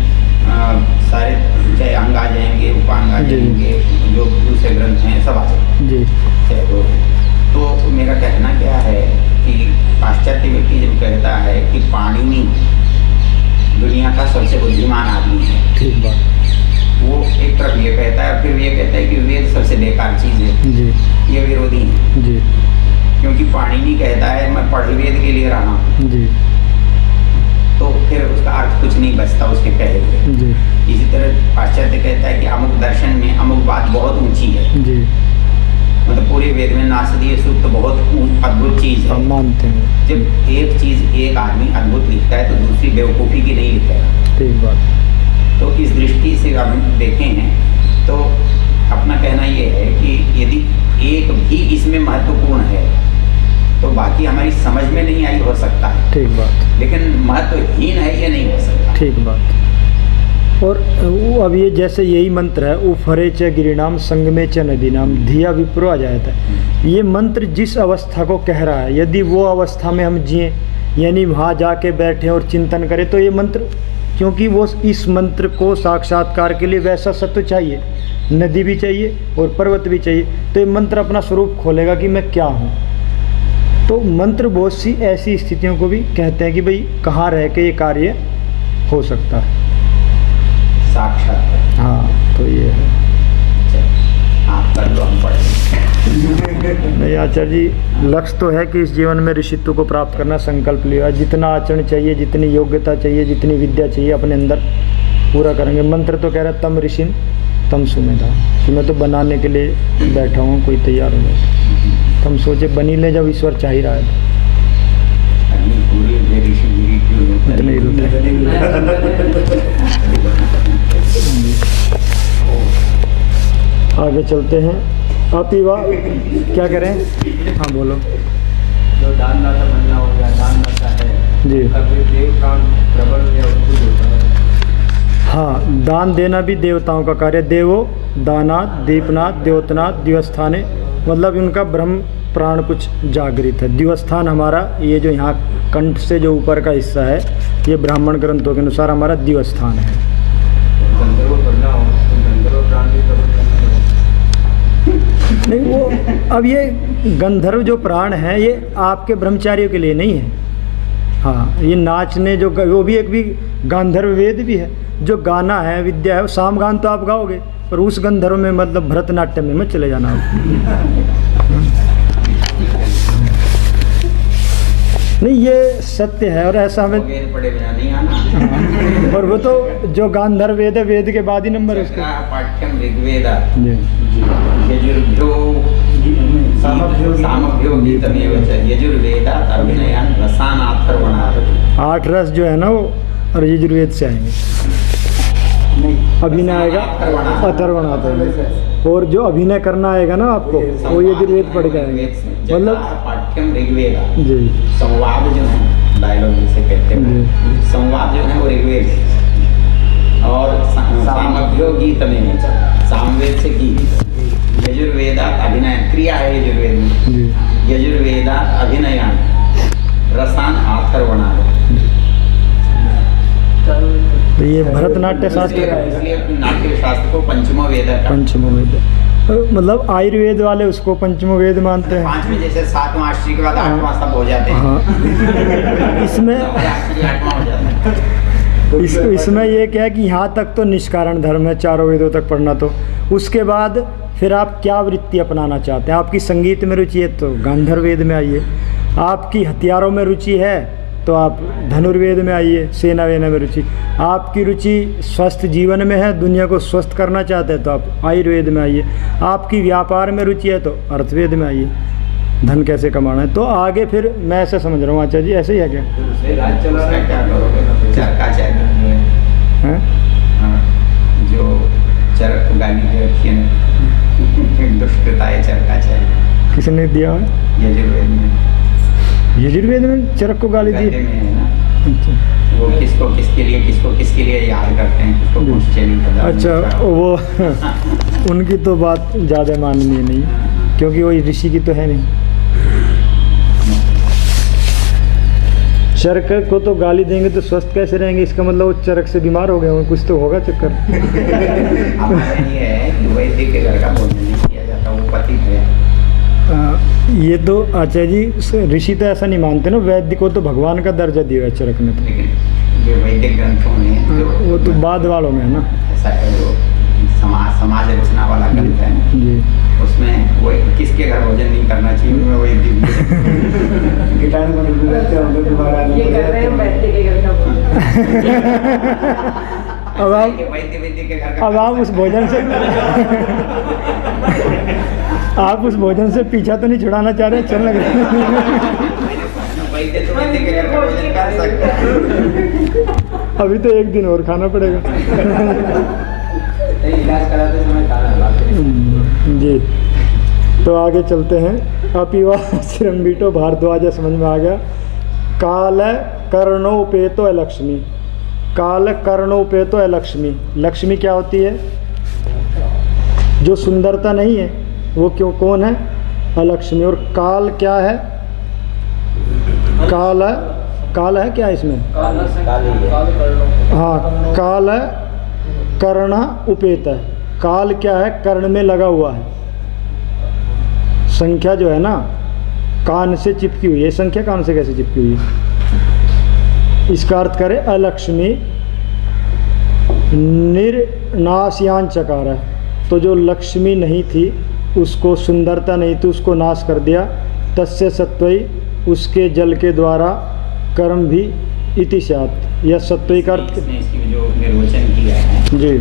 सारे चाहे अंग आ जाएंगे, उपांग आ जाएंगे, जो दूसरे ग्रंथ हैं सब आ जाएंगे जी। चाहे तो मेरा कहना क्या है कि पाश्चात्य व्यक्ति जब कहता है कि पाणिनि दुनिया का सबसे बुद्धिमान आदमी है, ठीक बात। वो एक तरफ ये कहता है, फिर ये कहता है कि वेद सबसे बेकार चीज़ है जी, ये विरोधी है जी, क्योंकि पाणिनि कहता है मैं पढ़े वेद के लिए रहा हूँ, जी, तो फिर उसका अर्थ कुछ नहीं बचता उसके कहे हुए। जी, इसी तरह पाश्चात्य कहता है कि अमुक दर्शन में अमुक बात बहुत ऊंची है, जी। मतलब पूरे वेद में नासदीय सूक्त तो बहुत अद्भुत चीज़ है। हम मानते हैं। जब एक चीज़ एक आदमी अद्भुत लिखता है तो दूसरी बेवकूफ़ी की नहीं लिखेगा। ठीक बात। तो इस दृष्टि से हम देखें हैं तो अपना कहना ये है कि यदि एक भी इसमें महत्वपूर्ण है तो बाकी हमारी समझ में नहीं आई हो सकता है, ठीक बात। लेकिन महत्वहीन है ये नहीं हो सकता। ठीक बात। और वो अब ये जैसे यही मंत्र है, उफरे च गिरिनाम संगमे च नदी नाम धिया विप्रो आ जाता है। ये मंत्र जिस अवस्था को कह रहा है, यदि वो अवस्था में हम जिए, यानी वहाँ जाके बैठें और चिंतन करें, तो ये मंत्र, क्योंकि वो इस मंत्र को साक्षात्कार के लिए वैसा सत्य चाहिए, नदी भी चाहिए और पर्वत भी चाहिए, तो ये मंत्र अपना स्वरूप खोलेगा कि मैं क्या हूँ। तो मंत्र बहुत सी ऐसी स्थितियों को भी कहते हैं कि भाई कहाँ रह के ये कार्य हो सकता है। साक्षात। हाँ, तो ये है। आप कर लो, हम पढ़ेंगे। नहीं आचार्य जी, लक्ष्य तो है कि इस जीवन में ऋषित्व को प्राप्त करना संकल्प लिया, जितना आचरण चाहिए, जितनी योग्यता चाहिए, जितनी विद्या चाहिए अपने अंदर पूरा करेंगे। मंत्र तो कह रहा है तम ऋषिन तम सुमेधा, कि मैं तो बनाने के लिए बैठा हूँ, कोई तैयार हो जाए। हम सोचे बनी ले जब ईश्वर चाह ही रहा है इतने ही रुते। आगे चलते हैं। आप ही वाह क्या करें? हाँ बोलो। जो दानदाता बनना हो गया, दानदाता है जी। कभी देव काम प्रबल या उद्भुत होता है। हाँ, दान देना भी देवताओं का कार्य। देवो दानात दीपनाथ द्योतनाथ दिवस्थाने, मतलब उनका ब्रह्म प्राण कुछ जागृत है। दिवस्थान हमारा ये जो यहाँ कंठ से जो ऊपर का हिस्सा है, ये ब्राह्मण ग्रंथों के अनुसार हमारा दिवस्थान है। गंधर्व बनना हो तो गंधर्व प्राण भी प्रबल करना पड़ेगा। नहीं, वो अब ये गंधर्व जो प्राण है ये आपके ब्रह्मचारियों के लिए नहीं है। हाँ, ये नाचने जो वो भी एक भी गांधर्व वेद भी है, जो गाना है, विद्या है, साम गान तो आप गाओगे, पर उस गंधर्व में मतलब भरतनाट्यम में मत चले जाना नहीं, ये सत्य है और ऐसा हमें वेद पढ़े बिना नहीं आना। और वो तो जो गांधर्व वेद है, वेद के बाद ही नंबर है उसका। पाठ्यम ऋग्वेद जी यजुर्भ्यो सामभ्यो गीतमेव च यजुर्वेदात् अभिनयान् रसान् अथर्वणात्। 8 रस जो है ना वो और यजुर्वेद से आएंगे। अभिनय आएगा अथर्वण आता है, और जो अभिनय करना आएगा ना आपको वो यजुर्वेद पढ़ के आएंगे। मतलब पाठ्यम ऋग्वेद जी संवाद जो है, डायलॉग जिसे कहते हैं, संवाद जो है वो ऋग्वेद है। और सामभ्यो गीतमेव च, सामवेद से गीत। यजुर्वेदात् अभिनय क्रिया है यजुर्वेद में, यजुर्वेदात् अभिनयान् रसान् अथर्वणात्। तो ये भरतनाट्य शास्त्र इसलिए नाट्य शास्त्र को पंचमो वेद का, पंचमो वेद, मतलब आयुर्वेद वाले उसको पंचमो वेद मानते हैं। 5 में जैसे 7वां आश्री के बाद 8वां सब हो जाते हैं। हाँ इसमें 8वां हो जाता है। इसमें ये क्या है कि यहाँ तक तो निष्कारण धर्म है, 4 वेदों तक पढ़ना। तो उसके बाद फिर आप क्या वृत्ति अपनाना चाहते हैं? आपकी संगीत में रुचि है तो गांधर्व वेद में आइए, आपकी हथियारों में रुचि है तो आप धनुर्वेद में आइए, सेना वेना में रुचि, आपकी रुचि स्वस्थ जीवन में है, दुनिया को स्वस्थ करना चाहते हैं तो आप आयुर्वेद में आइए, आपकी व्यापार में रुचि है तो अर्थवेद में आइए, धन कैसे कमाना है। तो आगे फिर मैं ऐसे समझ रहा हूँ आचार्य जी, ऐसे ही है क्या? उसका क्या करोगे? चरका चाहिए हैं? जो चरक गाली दे रखी है, दुष्टता है, चरका चाहिए। किसने दिया है? यजुर्वेद में, यजुर्वेद में चरक को गाली दी? गद्य में है ना। अच्छा वो किसको किसके लिए याद करते हैं, किसको पुष्चनी पता। अच्छा वो उनकी तो बात ज़्यादा माननीय नहीं, क्योंकि वो ऋषि की तो है नहीं। चरक को तो गाली देंगे तो स्वस्थ कैसे रहेंगे? इसका मतलब वो चरक से बीमार हो गए होंगे, कुछ तो होगा चक्कर। हमारे ये है कि वैद्य के घर का भोजन नहीं किया जाता, वो पतित है। ये तो आचार्य जी ऋषि तो ऐसा नहीं मानते ना, वैद्य को तो भगवान का दर्जा दिया है चरक ने। तो लेकिन जो वैदिक ग्रंथों में वो तो बाद वालों में है ना, ऐसा है, वो समाज रचना वाला ग्रंथ है जी। उसमें वो किसके घर भोजन नहीं करना चाहिए, उनमें वही ये कर रहे हैं वैद्य के घर का भोजन। अब आप उस भोजन से आप उस भोजन से पीछा तो नहीं छुड़ाना चाह रहे? चल लग अभी तो 1 दिन और खाना पड़ेगा। इलाज कराते समय खाना जी। तो आगे चलते हैं। अपिवा श्रम्बीटो भारद्वाज समझ में आ गया। काल कर्णोपेतो अलक्ष्मी, काल कर्णोपेतो अलक्ष्मी। लक्ष्मी क्या होती है? जो सुंदरता नहीं है वो क्यों कौन है? अलक्ष्मी। और काल क्या है? काल है, काल है क्या इसमें? हाँ, काल है कर्ण उपेत है। काल क्या है? कर्ण में लगा हुआ है। संख्या जो है ना कान से चिपकी हुई है। संख्या कान से कैसे चिपकी हुई है? इसका अर्थ करें अलक्ष्मी निर्नाशयान चकार है। तो जो लक्ष्मी नहीं थी, उसको सुंदरता नहीं थी, उसको नाश कर दिया। तस्य सत्वई, उसके जल के द्वारा कर्म भी इति स्यात्। यह सत्वई का अर्थ इसकी जो निर्वचन किया है जी,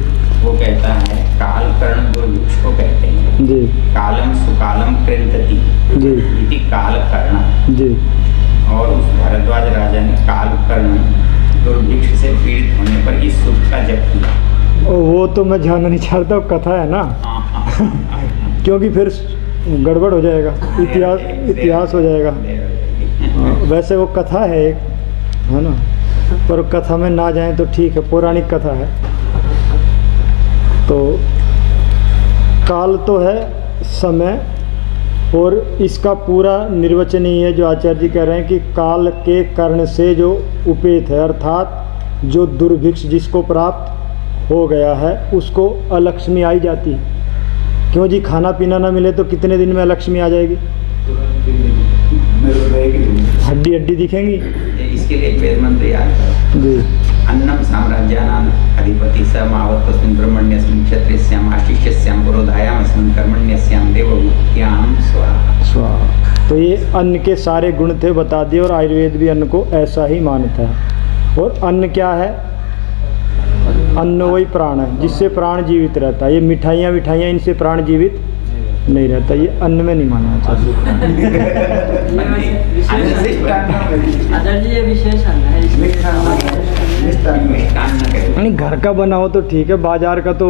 वो कहता है काल कर्ण दुर्भिक्ष को कहते हैं जी कालम सुकालम कृंतति जी इति काल कर्ण। जी। और उस भारद्वाज राजा ने काल कर्ण दुर्भिक्ष से पीड़ित होने पर इस सूक्त का जप किया। वो तो मैं जानना नहीं चाहता, कथा है ना, क्योंकि फिर गड़बड़ हो जाएगा, इतिहास हो जाएगा। वैसे वो कथा है एक, है ना, पर कथा में ना जाएं तो ठीक है, पौराणिक कथा है। तो काल तो है समय, और इसका पूरा निर्वचन ही है जो आचार्य जी कह रहे हैं कि काल के कर्ण से जो उपेत है, अर्थात जो दुर्भिक्ष जिसको प्राप्त हो गया है उसको अलक्ष्मी आई जाती है। क्यों जी? खाना पीना ना मिले तो कितने दिन में अलक्ष्मी आ जाएगी? हड्डी हड्डी दिखेंगी। इसके लिए एक वेद मंत्र याद करो। जी। अन्नम साम्राज्यानां अधिपति स मावत् तस्मिन् ब्रह्मण्यस्मिन् क्षत्रियस्याम् आशिष्यस्याम् पुरोधायाम् अस्मिन् कर्मण्यस्याम् देवभूत्यां स्वाहा। स्वाहा। तो ये अन्न के सारे गुण थे बता दिए, और आयुर्वेद भी अन्न को ऐसा ही मानता है। और अन्न क्या है? अन्न वही प्राण है, जिससे प्राण जीवित रहता है। ये मिठाइयाँ इनसे प्राण जीवित नहीं रहता, ये अन्न में नहीं मानना चाहिए। आचार्य जी ये विशेष अन्न है, नहीं घर का बना हो तो ठीक है, बाजार का तो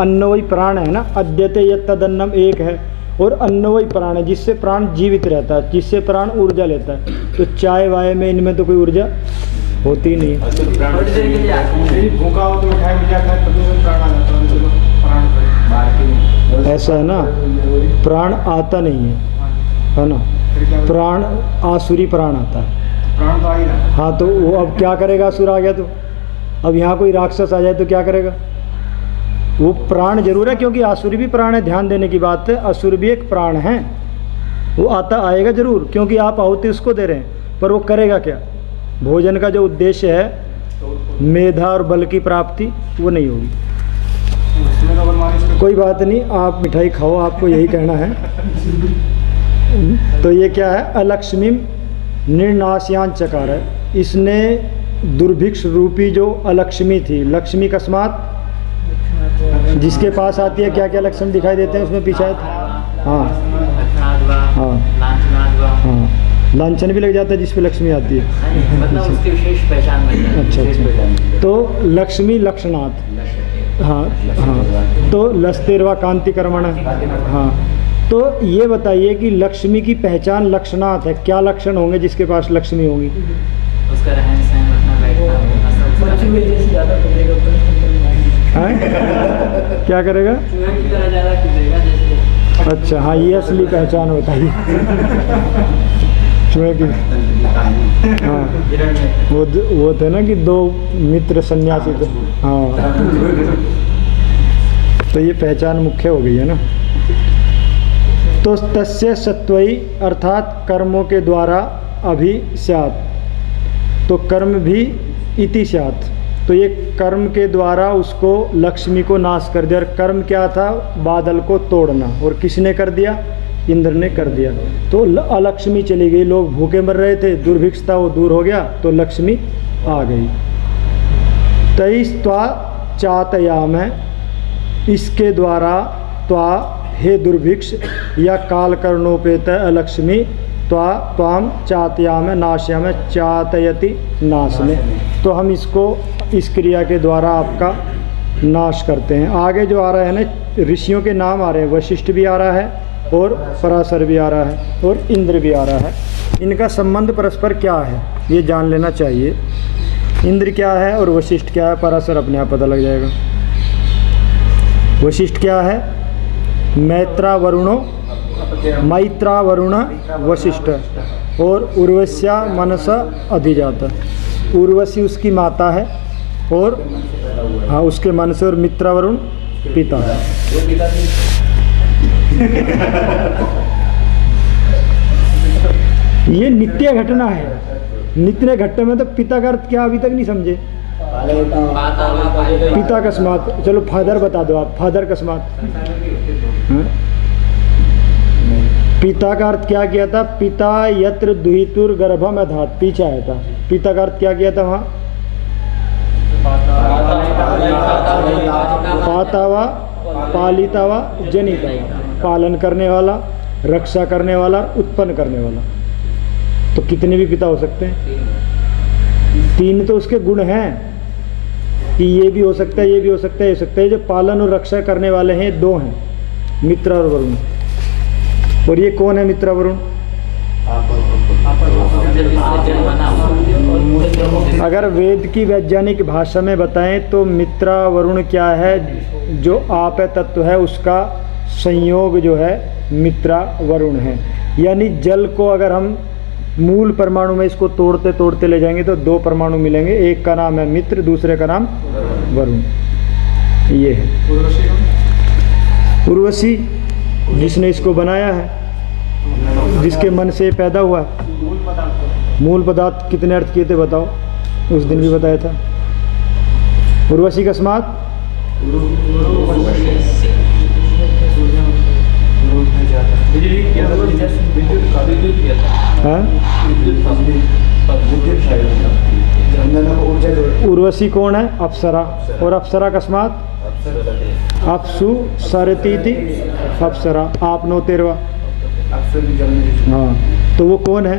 अन्न वही प्राण है ना। अद्यते यत् तदन्नम एक है, और अन्न वही प्राण है जिससे प्राण जीवित रहता है, जिससे प्राण ऊर्जा लेता है। तो चाय वाय में इनमें तो कोई ऊर्जा होती नहीं है। भूखा हो तो मिठाई मिला खाए तभी तो प्राण आ जाता है, प्राण ऐसा है ना, प्राण आता नहीं है ना, प्राण आसुरी प्राण आता है। प्राण तो आ ही रहा। हाँ, तो वो अब क्या करेगा? असुर आ गया तो अब यहाँ कोई राक्षस आ जाए तो क्या करेगा? वो प्राण जरूर है, क्योंकि आसुरी भी प्राण है। ध्यान देने की बात है, असुर भी एक प्राण है, वो आएगा जरूर, क्योंकि आप आहुति उसको दे रहे हैं। पर वो करेगा क्या? भोजन का जो उद्देश्य है मेधा और बल की प्राप्ति, वो नहीं होगी। कोई बात नहीं, आप मिठाई खाओ, आपको यही कहना है। तो ये क्या है? अलक्ष्मीम निर्नाश्यान चकार है। इसने दुर्भिक्ष रूपी जो अलक्ष्मी थी, लक्ष्मी कस्मात जिसके पास आती है, क्या क्या लक्षण दिखाई देते हैं उसमें पीछे? हाँ हाँ हाँ, लांछन भी लग जाता है जिस पे लक्ष्मी आती है, मतलब उसकी विशेष पहचान बन जाती है। अच्छा अच्छा। तो लक्ष्मी लक्षणात्, हाँ हाँ, तो लस्तेरवा कांति कर्मण। हाँ, तो ये बताइए कि लक्ष्मी की पहचान लक्षणात् है, क्या लक्षण होंगे जिसके पास लक्ष्मी होंगी? उसका रहन सहन, उठना हैं? क्या करेगा? चूहे की तरह ज़्यादा कूदेगा जैसे। अच्छा, हाँ, ये असली पहचान होता है चूहे की। हाँ, वो थे ना कि दो मित्र सन्यासी थे। हाँ, तो ये पहचान मुख्य हो गई है ना। तो तस्य सत्वई अर्थात कर्मों के द्वारा अभि स्यात्, तो कर्म भी इति स्यात्, तो ये कर्म के द्वारा उसको लक्ष्मी को नाश कर दिया। और कर्म क्या था? बादल को तोड़ना, और किसने कर दिया? इंद्र ने कर दिया। तो अलक्ष्मी चली गई, लोग भूखे मर रहे थे, दुर्भिक्ष था वो दूर हो गया, तो लक्ष्मी आ गई। तैस्त्वा चातयाम है, इसके द्वारा त्वा हे दुर्भिक्ष या काल कर्णोपेत अलक्ष्मी त्वा त्वाम चातयाम नाश्याम चातयति नाश में, तो हम इसको इस क्रिया के द्वारा आपका नाश करते हैं। आगे जो आ रहा है ना, ऋषियों के नाम आ रहे हैं, वशिष्ठ भी आ रहा है और पराशर भी आ रहा है और इंद्र भी आ रहा है। इनका संबंध परस्पर क्या है ये जान लेना चाहिए। इंद्र क्या है और वशिष्ठ क्या है, पराशर अपने आप पता लग जाएगा। वशिष्ठ क्या है? मैत्रा वरुणो, मैत्रा वरुण वशिष्ठ, और उर्वश्या मनस अधिजात। उर्वशी उसकी माता है, और हाँ उसके मन से, और मित्रा वरुण पिता है। ये नित्य घटना है। नित्य घटना में तो पिता का अर्थ क्या अभी तक नहीं समझे? पिता कस्मात, चलो फादर बता दो आप, फादर कस्मात। पिता का अर्थ क्या किया था? पिता यत्र दुहितुर गर्भम अधात, पीछे आया था। पिता का अर्थ क्या किया था वहाँ? पातावा, पालितावा, जनितावा, पालन करने वाला, रक्षा करने वाला, उत्पन्न करने वाला। तो कितने भी पिता हो सकते हैं? तीन तो उसके गुण हैं कि ये भी हो सकता है, ये भी हो सकता है, ये हो सकता है। जो पालन और रक्षा करने वाले हैं दो हैं, मित्र और वरुण। और ये कौन है मित्र वरुण? अगर वेद की वैज्ञानिक भाषा में बताएं तो मित्रा वरुण क्या है? जो आप तत्व है उसका संयोग जो है मित्रा वरुण है। यानी जल को अगर हम मूल परमाणु में इसको तोड़ते तोड़ते ले जाएंगे तो दो परमाणु मिलेंगे, एक का नाम है मित्र, दूसरे का नाम वरुण। ये है उर्वशी, जिसने इसको बनाया है, जिसके मन से पैदा हुआ। मूल पदार्थ कितने अर्थ किए थे बताओ? उस दिन भी बताया था। उर्वशी कस्मात उर्वशी कौन है? अप्सरा। और अप्सरा कस्मात अपसु सरतीति अप्सरा। आप 9-13। हाँ, तो वो कौन है?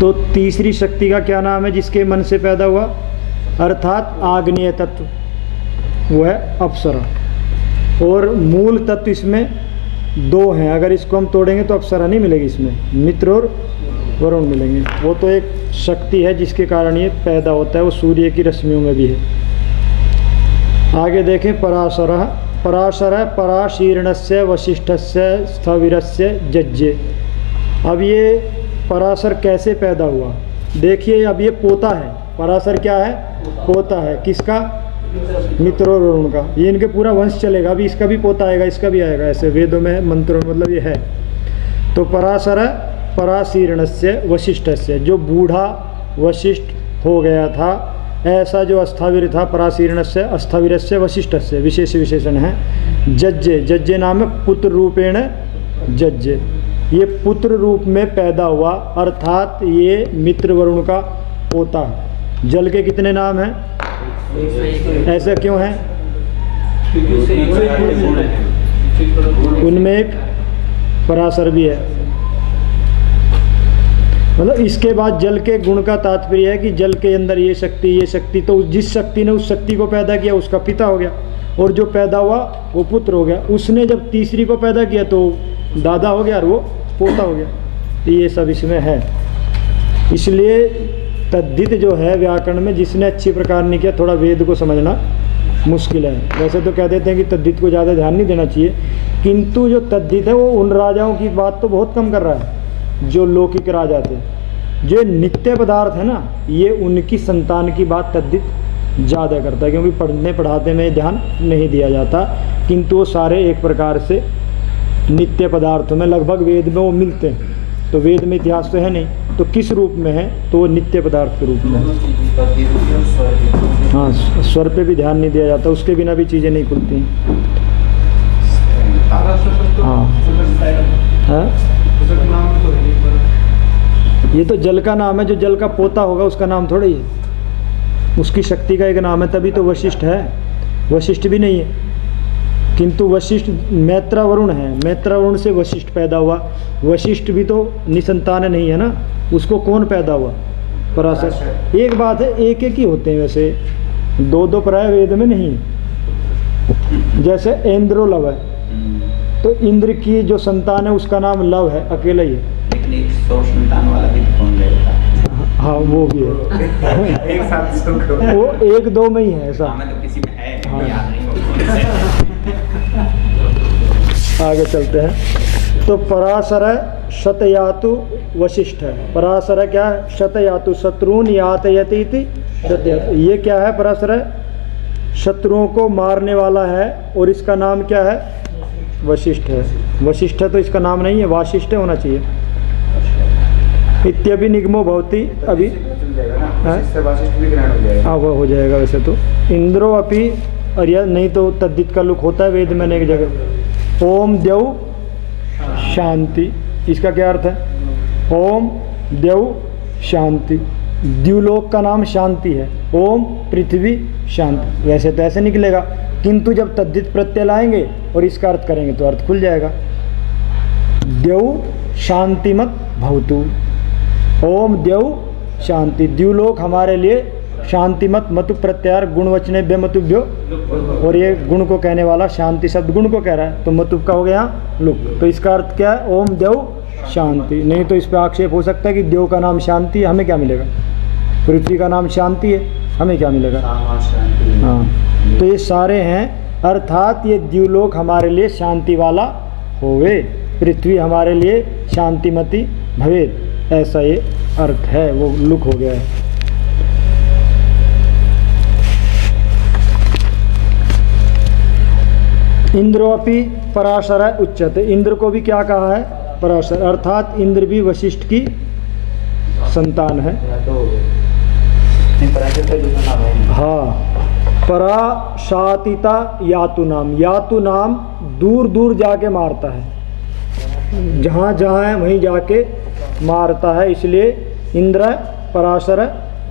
तो तीसरी शक्ति का क्या नाम है जिसके मन से पैदा हुआ? अर्थात आग्नेय तत्व, वो है अप्सरा। और मूल तत्व इसमें 2 हैं, अगर इसको हम तोड़ेंगे तो अप्सरा नहीं मिलेगी, इसमें मित्र और वरुण मिलेंगे। वो तो एक शक्ति है जिसके कारण ये पैदा होता है, वो सूर्य की रश्मियों में भी है। आगे देखें, पराशर। पराशर है पराशीर्णस्य वशिष्ठस्य स्थविरस्य जज्जे। अब ये पराशर कैसे पैदा हुआ? देखिए, अब ये पोता है। पराशर क्या है? पोता है। किसका? मित्र और वरुण का। ये इनके पूरा वंश चलेगा। अभी इसका भी पोता आएगा, इसका भी आएगा, ऐसे वेदों में मंत्रों में, मतलब ये है। तो पराशर है पराशीर्णस्य वशिष्ठस्य, जो बूढ़ा वशिष्ठ हो गया था, ऐसा जो अस्थाविर था, पराशीर्णस्य अस्थाविरस्य वशिष्ठस्य, विशेष विशेषण है। जज्जे, जज्जे नाम है पुत्र रूपेण जज्जे, ये पुत्र रूप में पैदा हुआ, अर्थात ये मित्र वरुण का पोता है। जल के कितने नाम हैं? ऐसा क्यों है? उनमें एक पराशर भी है। मतलब इसके बाद जल के गुण का तात्पर्य है कि जल के अंदर ये शक्ति, तो जिस शक्ति ने उस शक्ति को पैदा किया उसका पिता हो गया, और जो पैदा हुआ वो पुत्र हो गया। उसने जब तीसरी को पैदा किया तो दादा हो गया और वो पोता हो गया। तो ये सब इसमें है। इसलिए तद्धित जो है व्याकरण में, जिसने अच्छी प्रकार नहीं किया, थोड़ा वेद को समझना मुश्किल है। वैसे तो कह देते हैं कि तद्धित को ज़्यादा ध्यान नहीं देना चाहिए, किंतु जो तद्धित है वो उन राजाओं की बात तो बहुत कम कर रहा है जो लौकिक राजा थे। जो नित्य पदार्थ है ना, ये उनकी संतान की बात तद्धित ज़्यादा करता है, क्योंकि पढ़ने पढ़ाते में ध्यान नहीं दिया जाता। किंतु वो सारे एक प्रकार से नित्य पदार्थों में लगभग वेद में वो मिलते हैं। तो वेद में इतिहास तो है नहीं, तो किस रूप में है? तो वो नित्य पदार्थ के रूप में। हाँ, स्वर पे भी ध्यान नहीं दिया जाता, उसके बिना भी चीज़ें नहीं खुलती। हाँ, ये तो जल का नाम है, जो जल का पोता होगा उसका नाम थोड़ा ही है, उसकी शक्ति का एक नाम है। तभी तो वशिष्ठ है, वशिष्ठ भी नहीं है। किंतु वशिष्ठ मैत्रा वरुण है, मैत्रा वरुण से वशिष्ठ पैदा हुआ। वशिष्ठ भी तो निसंतान नहीं है ना, उसको कौन पैदा हुआ? पराशर। एक बात है, एक एक ही होते हैं वैसे, 2-2 प्राय वेद में नहीं। जैसे इंद्रो लव है, तो इंद्र की जो संतान है उसका नाम लव है, अकेला ही है। लेकिन एक 100 संतान वाला भी कौन रहेगा? हाँ, वो भी है। एक साथ वो 1-2 में ही है ऐसा। तो किसी में है, हाँ। याद नहीं होगा। आगे चलते हैं। तो पराशर है शतयातु वशिष्ठ है। पराशर है क्या है? शतयातु, शत्रुन यातयति इति शतयातु। ये क्या है? पराशर है शत्रुओं को मारने वाला है, और इसका नाम क्या है? वशिष्ठ है। वशिष्ठ है तो इसका नाम नहीं है, वाशिष्ठ होना चाहिए। इत्यभि निगमो भवति। अभी हाँ, वह हो जाएगा वैसे तो। इंद्रो अपि, और यह नहीं तो तद्धित का लुक होता है वेद में एक जगह। ओम द्यौ शांति, इसका क्या अर्थ है? ओम द्यौ शांति, द्युलोक का नाम शांति है। ओम पृथ्वी शांति, वैसे तो ऐसे निकलेगा, किंतु जब तद्धित प्रत्यय लाएंगे और इसका अर्थ करेंगे तो अर्थ खुल जाएगा। द्यौ शांतिमत भवतु, ओम द्यौ शांति, द्युलोक हमारे लिए शांतिमत, मतु प्रत्यार गुणवचने बेमतुभ्यो, और ये गुण को कहने वाला शांति शब्द गुण को कह रहा है, तो मतुब का हो गया लुक। तो इसका अर्थ क्या है? ओम द्यौ शांति। नहीं तो इस पर आक्षेप हो सकता है कि द्यौ का नाम शांति, हमें क्या मिलेगा? पृथ्वी का नाम शांति है, हमें क्या मिलेगा? हाँ, तो ये सारे हैं, अर्थात ये द्युलोक हमारे लिए शांति वाला होवे, पृथ्वी हमारे लिए शांतिमती भवेत, ऐसा ये अर्थ है, वो लुक हो गया है। इंद्रोपि पराशर उच्यते, इंद्र को भी क्या कहा है? पराशर, अर्थात इंद्र भी वशिष्ठ की संतान है। हाँ, पराशातिता यातु नाम, यातु नाम दूर दूर जाके मारता है, जहाँ जहाँ है वहीं जाके मारता है, इसलिए इंद्र पराशर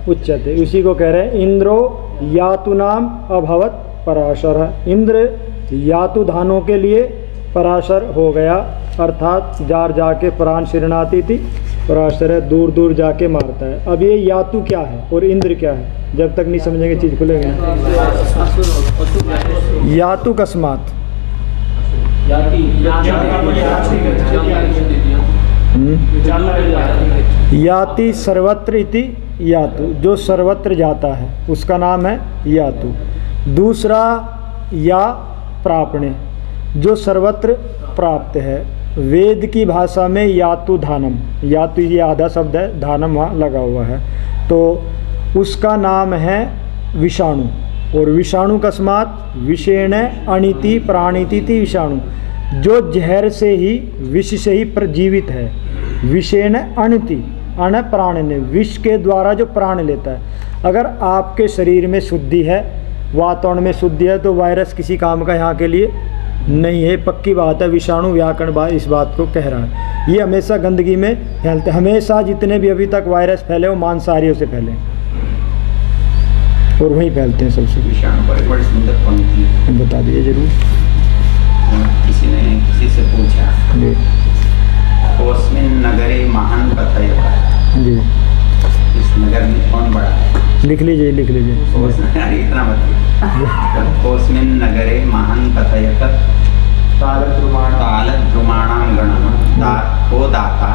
उच्यते। इसी को कह रहे हैं इंद्रो यातु नाम अभवत पराशर। इंद्र यातु धानों के लिए पराशर हो गया, अर्थात जार जाके प्राण शरणाती थी, पराशर है, दूर दूर जाके मारता है। अब ये यातु क्या है और इंद्र क्या है, जब तक नहीं समझेंगे चीज़ खुलेगी। यातु कस्मात, याति सर्वत्र इति यातु, जो सर्वत्र जाता है उसका नाम है यातु। दूसरा या प्रापणे, जो सर्वत्र प्राप्त है। वेद की भाषा में यातु धानम, यातु ये आधा शब्द है, धानम वहाँ लगा हुआ है, तो उसका नाम है विषाणु। और विषाणु कस्मात विषेण अणिति प्राणिति विषाणु, जो जहर से ही विष से ही प्रजीवित है। विषेण अणिति, अण प्राण ने, विष के द्वारा जो प्राण लेता है। अगर आपके शरीर में शुद्धि है, वातावरण में शुद्धि है, तो वायरस किसी काम का यहाँ के लिए नहीं है, पक्की बात है। विषाणु व्याकरण इस बात को कह रहा है। ये हमेशा गंदगी में फैलते, हमेशा जितने भी अभी तक वायरस फैले वो मांसाहारियों से फैले और वहीं फैलते हैं सबसे। विषाणु पर बड़ी सुंदर पंक्ति बता दीजिए जरूर। किसी ने किसी से पूछा, कोस्मिन नगरे महान कथयता, जी इस नगर में कौन बड़ा है? लिख लीजिए, लिख लीजिए। इतना मत, कोस्मिन नगरे महान कथयत तालद्रुमाणां गणः को दाता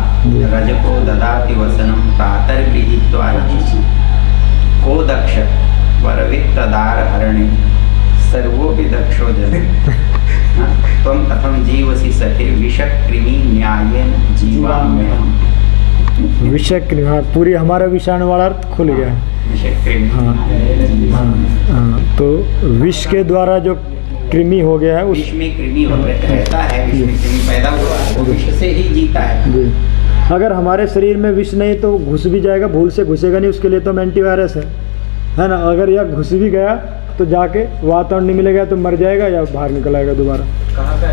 रजको ददाति वसनं प्रातर्गृहीत्वा रचिषि को दक्ष वरवित्रदार हरणे सर्वोऽपि दक्षो जन त्वं कथं जीवसि सखे विषक्रिमी न्यायेन जीवाम्यहम्। विषक्रिमी, हाँ, पूरी हमारा विषाणु वाला अर्थ खुल गया। विषक्रिमी, हाँ, तो विष के द्वारा जो कृमि हो गया है उस विष में कृमि रहता है, विष में कृमि पैदा हुआ है, वो विष से ही जीता है। जी, अगर हमारे शरीर में विष नहीं तो घुस भी जाएगा, भूल से घुसेगा नहीं, उसके लिए तो एंटीवायरस है ना। अगर यह घुस भी गया तो जाके वातावरण नहीं मिलेगा तो मर जाएगा या बाहर निकल आएगा दोबारा। कहाँ का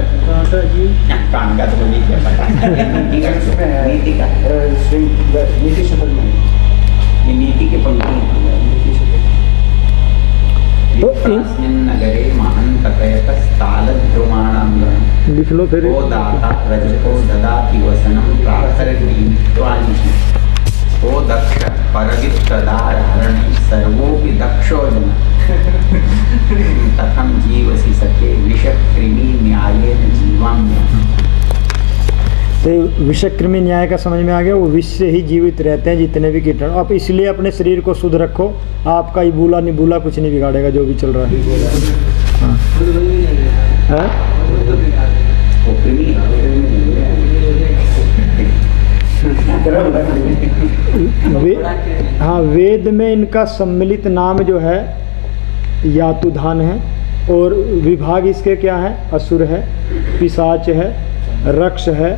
जी? कहाँ का तो नहीं क्या पता। नीति का, नीति शपथ में ये नीति के पंक्ति नगरे महान कथयतस्तालद्रुमाणां लिख लो फिर। को दाता रजको ददाति वसनं प्रातर्गृहीत्वानिषि को दक्ष परवित्रदार हरणे सर्वोऽपि दक्षो जन कथं जीवसि सखे विषक्रिमी न्यायेन जीवाम्यहम्। तो विषक्रिमी न्याय का समझ में आ गया, वो विष से ही जीवित रहते हैं जितने भी कीटाणु। आप इसलिए अपने शरीर को शुद्ध रखो, आपका इबूला निबूला कुछ नहीं बिगाड़ेगा जो भी चल रहा है। हाँ, वेद में इनका सम्मिलित नाम जो है यातुधान है, और विभाग इसके क्या है, असुर है, पिशाच है, रक्ष है,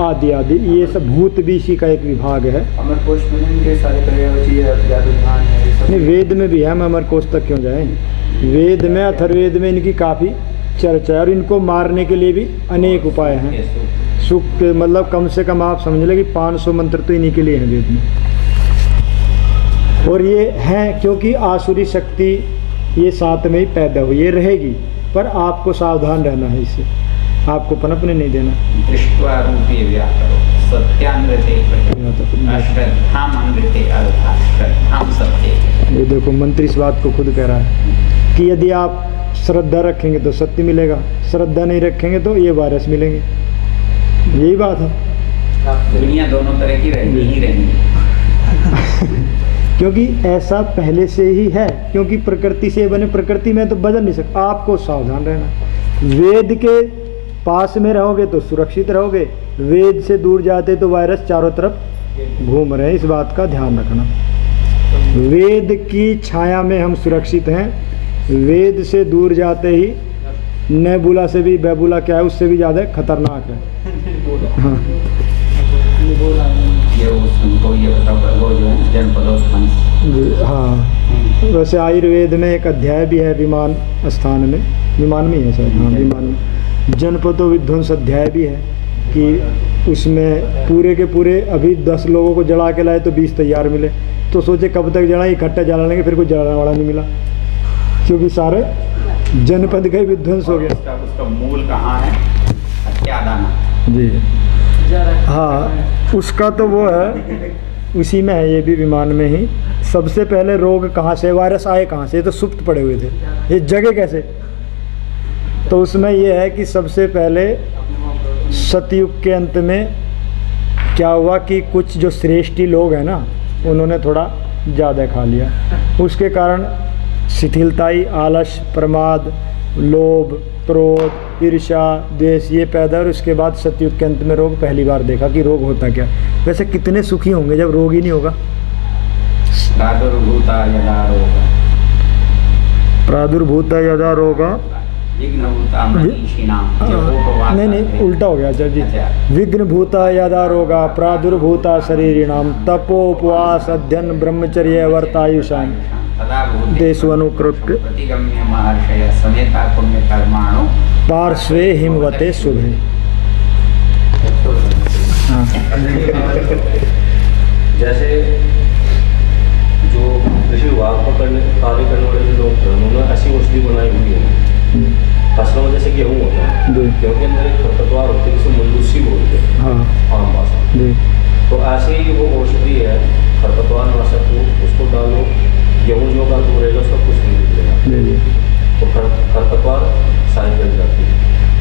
आदि आदि, ये सब भूत भी इसी का एक विभाग है। अमरकोश में इनके सारे यातुधान है। नहीं, वेद में भी है, हम अमरकोश तक क्यों जाएं। वेद में, अथर्ववेद में इनकी काफ़ी चर्चा है, और इनको मारने के लिए भी अनेक उपाय हैं। सुख के मतलब कम से कम आप समझ लें कि 500 मंत्र तो इन्हीं के लिए हैं वेद में। और ये हैं क्योंकि आसुरी शक्ति ये साथ में ही पैदा हुई, ये रहेगी, पर आपको सावधान रहना है, इससे आपको पनपने नहीं देना। दृष्ट्वा रूपे व्याकरो सत्यानृते अश्रद्धामनृते अर्थात् श्रद्धाम सत्ये। ये देखो मंत्र इस बात को खुद कह रहा है कि यदि आप श्रद्धा रखेंगे तो सत्य मिलेगा, श्रद्धा नहीं रखेंगे तो ये वायरस मिलेंगे। यही बात है। दुनिया दोनों तरह की ही रहेंगी क्योंकि ऐसा पहले से ही है, क्योंकि प्रकृति से बने, प्रकृति में तो बदल नहीं सकता। आपको सावधान रहना। वेद के पास में रहोगे तो सुरक्षित रहोगे, वेद से दूर जाते तो वायरस चारों तरफ घूम रहे हैं, इस बात का ध्यान रखना। वेद की छाया में हम सुरक्षित हैं, वेद से दूर जाते ही नेबुला से भी, बेबुला क्या है उससे भी ज़्यादा खतरनाक है। हाँ, ये बोला है। ये उनको ये बताओ वो जो है जनपदोत्पन्न। जी हाँ। वैसे आयुर्वेद में एक अध्याय भी है विमान स्थान में, विमान में ही है शायद, हाँ विमान में जनपदों विध्वंस अध्याय भी है कि उसमें पूरे के पूरे अभी 10 लोगों को जला के लाए तो 20 तैयार मिले, तो सोचे कब तक जलाएं, इकट्ठा जला लेंगे, फिर कोई जलाने वाला नहीं मिला क्योंकि सारे जनपद का ही विध्वंस हो गया। उसका मूल कहाँ है? क्या दाना जी हाँ, उसका तो वो है उसी में है, ये भी विमान में ही। सबसे पहले रोग कहाँ से, वायरस आए कहाँ से, ये तो सुप्त पड़े हुए थे, ये जगह कैसे? तो उसमें ये है कि सबसे पहले सतयुग के अंत में क्या हुआ कि कुछ जो श्रेष्ठी लोग हैं ना, उन्होंने थोड़ा ज़्यादा खा लिया, उसके कारण शिथिलताई, आलस, प्रमाद, लोभ, क्रोध, ईर्ष्या, द्वेष ये पैदा, और उसके बाद सतयुग के अंत में रोग पहली बार देखा कि रोग होता क्या। वैसे कितने सुखी होंगे जब रोग ही नहीं होगा। प्रादुर्भूता यदा रोगा, प्रादुर्भूता यदा रोगा, विघ्नभूता मनीषिणाम, नहीं उल्टा हो गया सर जी। विघ्नभूता यदा रोगा प्रादुर्भूता शरीरिणाम तपोपवास अध्ययन ब्रह्मचर्य वर्तायुषाम देशु अनुकृत्य प्रतिगम्य महर्षय समेता पुण्य कर्माणु पार्श्वे हिमवते शुभे। हाँ। जैसे जो कृषि विभाग पर कार्य करने वाले जो लोग थे, उन्होंने ऐसी औषधि बनाई हुई है फसलों में, जैसे गेहूँ होता है, गेहूँ के अंदर एक खरपतवार होती है जिसे मल्लूसी बोलते हैं, हाँ आम भाषा। तो ऐसे ही वो औषधि है खरपतवार नाशक, उसको डालो, गेहूँ जो का दूर रहेगा उसका कुछ नहीं दिखेगा, तो खरपतवार सारी जल जाती है।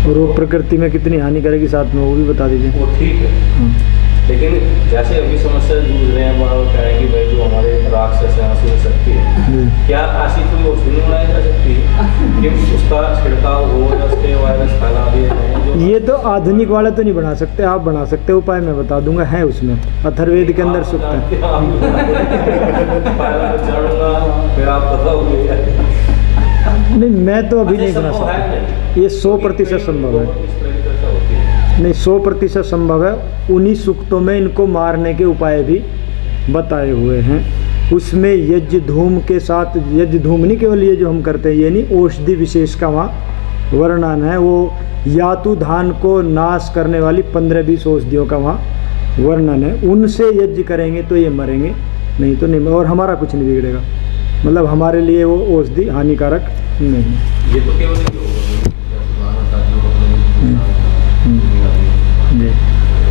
और वो प्रकृति में कितनी हानि करेगी साथ में वो भी बता दीजिए। वो ठीक है, लेकिन जैसे अभी समस्या जूझ रहे हैं, वो कह रहे हैं कि भाई जो हमारे राक्षस है आंसू सकती है, क्या ऐसी कोई औषधि बनाई जा सकती है कि उसका छिड़काव हो या उसके वायरस फैला दिए? ये तो आधुनिक वाले तो नहीं बना सकते, आप बना सकते, उपाय मैं बता दूंगा, है उसमें अथर्ववेद के अंदर सूक्त है। फिर आप बताओगे? नहीं मैं तो अभी नहीं बना सकता, ये 100% संभव है। नहीं 100% संभव है। उन्हीं सूक्तों में इनको मारने के उपाय भी बताए हुए हैं। उसमें यज्ञ धूम के साथ, यज्ञ धूम नहीं केवल ये जो हम करते हैं ये नहीं, औषधि विशेष का वहाँ वर्णन है। वो यातु धान को नाश करने वाली 15-20 औषधियों का वहाँ वर्णन है। उनसे यज्ञ करेंगे तो ये मरेंगे, नहीं तो नहीं, और हमारा कुछ नहीं बिगड़ेगा, मतलब हमारे लिए वो औषधि हानिकारक नहीं। ये तो केवल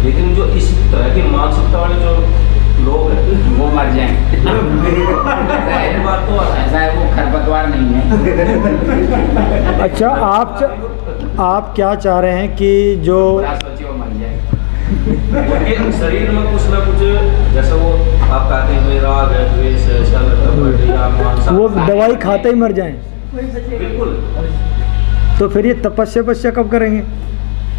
लेकिन जो इस तरह की मानसिकता वाले जो लोग हैं वो मर जाएं। बात तो ऐसा है, वो खरपतवार नहीं है। अच्छा आप क्या चाह रहे हैं कि जो वो मर जाए, लेकिन शरीर में कुछ ना कुछ, जैसे वो आप कहते हैं राग है, द्वेष है, छल, वो दवाई खाते ही मर जाएं, बिल्कुल। तो फिर ये तपस्या कब करेंगे?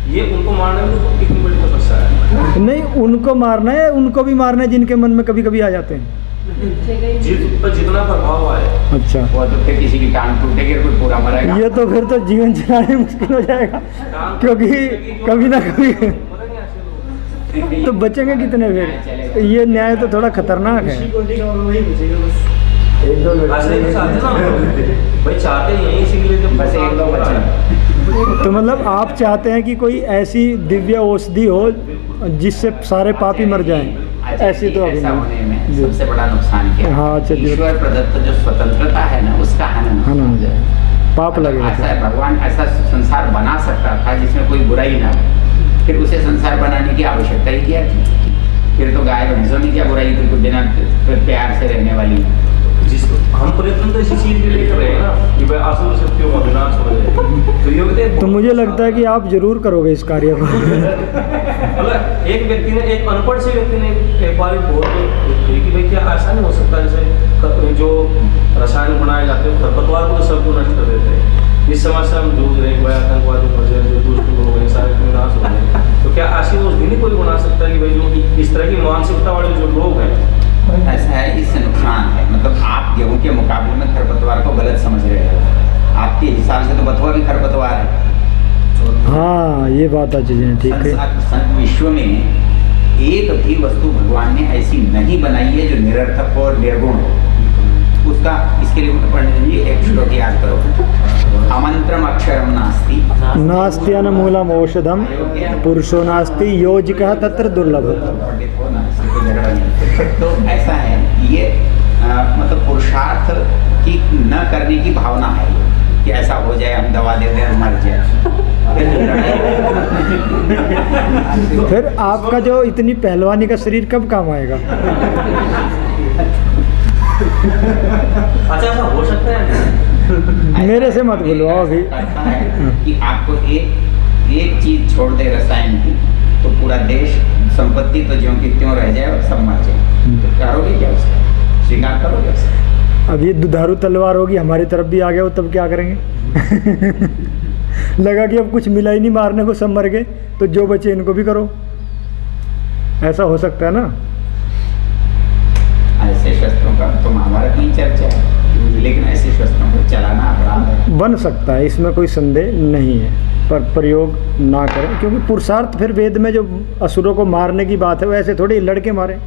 ये उनको मारने में तो कितनी बड़ी तपस्या है। नहीं उनको मारना है, उनको भी मारना है जिनके मन में कभी कभी आ जाते हैं, जिस पर जितना प्रभाव आए। अच्छा, वो तो फिर किसी की टांग टूटेगी, कोई पूरा मरेगा। ये तो फिर तो जीवन चलाना मुश्किल हो जाएगा, क्योंकि कभी ना कभी तो बचेंगे कितने फिर? ये न्याय तो थोड़ा खतरनाक है। भाई चाहते हैं इसीलिए बस एक दो बचे। तो मतलब आप चाहते हैं कि कोई ऐसी दिव्य औषधि हो जिससे सारे पापी मर जाएं? ऐसी तो अभी नहीं। सबसे बड़ा नुकसान क्या? हाँ चलिए, ईश्वर प्रदत्त जो स्वतंत्रता है ना, उसका हनन हो जाए, पाप लगेगा। ऐसा है, भगवान ऐसा संसार बना सकता था जिसमें कोई बुराई ना हो, फिर उसे संसार बनाने की आवश्यकता ही क्या थी? फिर तो गाय भैंसों में क्या बुराई थी, कुछ बिना प्यार से रहने वाली। जिसको हम प्रयत्न तो इसी चीज के लिए कर रहे हैं ना कि भाई आसुर शक्तियों का विनाश हो जाए। तो मुझे लगता है कि आप जरूर करोगे इस कार्य को। मतलब एक व्यक्ति ने, एक अनपढ़ से व्यक्ति ने एक बार बोल कि भाई क्या ऐसा नहीं हो सकता, जैसे जो रसायन बनाए जाते हैं खरपतवार को सबको नष्ट कर देते हैं। इस समस्या हम जूझ रहे हैं, भाई आतंकवादी मर जाए, जो दुष्ट लोग हैं सारे विनाश हो जाए, तो क्या ऐसी औषधि नहीं कोई बना सकता कि भाई जो इस तरह की मानसिकता वाले जो लोग हैं? ऐसा है, इससे नुकसान है। मतलब आप गेहूं के मुकाबले में खरपतवार को गलत समझ रहे हो। आपके हिसाब से तो बथुआ भी खरपतवार है। हाँ ये बात अच्छी है, ठीक है। विश्व में एक भी वस्तु भगवान ने ऐसी नहीं बनाई है जो निरर्थक और निर्गुण हो। उसका इसके लिए पंडित जी एक श्लोक याद करो, अमंत्रम अक्षरम नास्ति नास्त्यन मूलम औषधम पुरुषो नास्ति योजिका तत्र दुर्लभ। पंडित हो ना, इससे कोई झगड़ा नहीं। तो ऐसा है, ये मतलब पुरुषार्थ की न करने की भावना है कि ऐसा हो जाए, हम दवा दे दें और मर जाए। फिर आपका जो इतनी पहलवानी का शरीर कब काम आएगा? अच्छा, ऐसा हो सकता है? मेरे से मत बोलो अभी। ऐसा है कि आपको एक चीज छोड़ दे रसायन की, तो पूरा देश संपत्ति तो ज्यों की त्यों रह जाए और सब मर जाए, तो करोगे क्या उसका? स्वीकार करोगे उसका? अब ये दुधारू तलवार होगी, हमारी तरफ भी आ गया हो तब क्या करेंगे? लगा कि अब कुछ मिला ही नहीं, मारने को सब मर गए, तो जो बचे इनको भी करो। ऐसा हो सकता है ना? ऐसे शस्त्रों का तो महाभारत की चर्चा है, लेकिन ऐसे शस्त्रों को चलाना अपराध है। बन सकता है, इसमें कोई संदेह नहीं है, पर प्रयोग ना करें, क्योंकि पुरुषार्थ फिर वेद में जो असुरों को मारने की बात है वो ऐसे थोड़े लड़के मारे,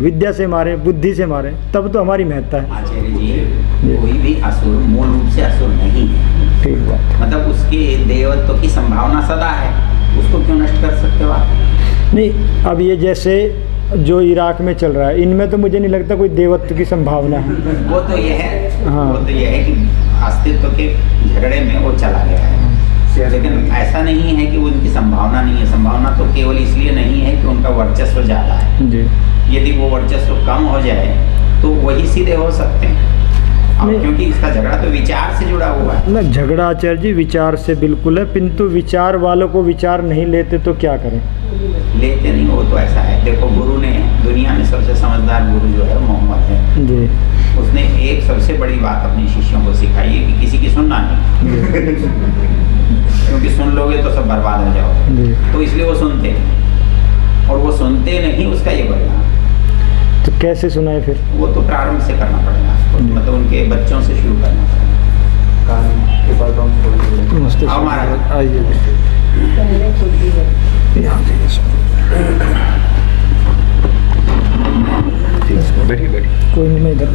विद्या से मारे, बुद्धि से मारे, तब तो हमारी महत्ता है। आचार्य जी, कोई भी असुर मूल रूप से असुर नहीं है। ठीक बात। मतलब उसके देवत्व की संभावना सदा है, उसको क्यों नष्ट कर सकते हो आप? नहीं, अब ये जैसे जो इराक में चल रहा है, इनमें तो मुझे नहीं लगता कोई देवत्व की संभावना है। वो तो ये है, हाँ। वो तो ये है कि अस्तित्व के झगड़े में वो चला गया है, लेकिन ऐसा नहीं है कि उनकी संभावना नहीं है। संभावना तो केवल इसलिए नहीं है कि उनका वर्चस्व ज़्यादा है। जी। यदि वो वर्चस्व कम हो जाए तो वही सीधे हो सकते हैं। अब क्योंकि इसका झगड़ा तो विचार से जुड़ा हुआ है ना। झगड़ा आचार्य जी विचार से बिल्कुल है, किंतु विचार वालों को विचार नहीं लेते तो क्या करें? लेते नहीं हो तो ऐसा है, देखो गुरु ने, दुनिया में सबसे समझदार गुरु जो है मोहम्मद है जी। उसने एक सबसे बड़ी बात अपने शिष्यों को सिखाई है कि किसी की सुनना नहीं क्योंकि सुन लोगे तो सब बर्बाद हो जाओगे। तो इसलिए वो सुनते हैं, और वो सुनते नहीं, उसका ये परिणाम। तो कैसे सुनाए फिर? वो तो प्रारंभ से करना पड़ेगा, मतलब उनके बच्चों से शुरू करना पड़ेगा। नमस्ते आओ महाराज। आइए। बैठिए बैठिए। कोई नहीं, मैं इधर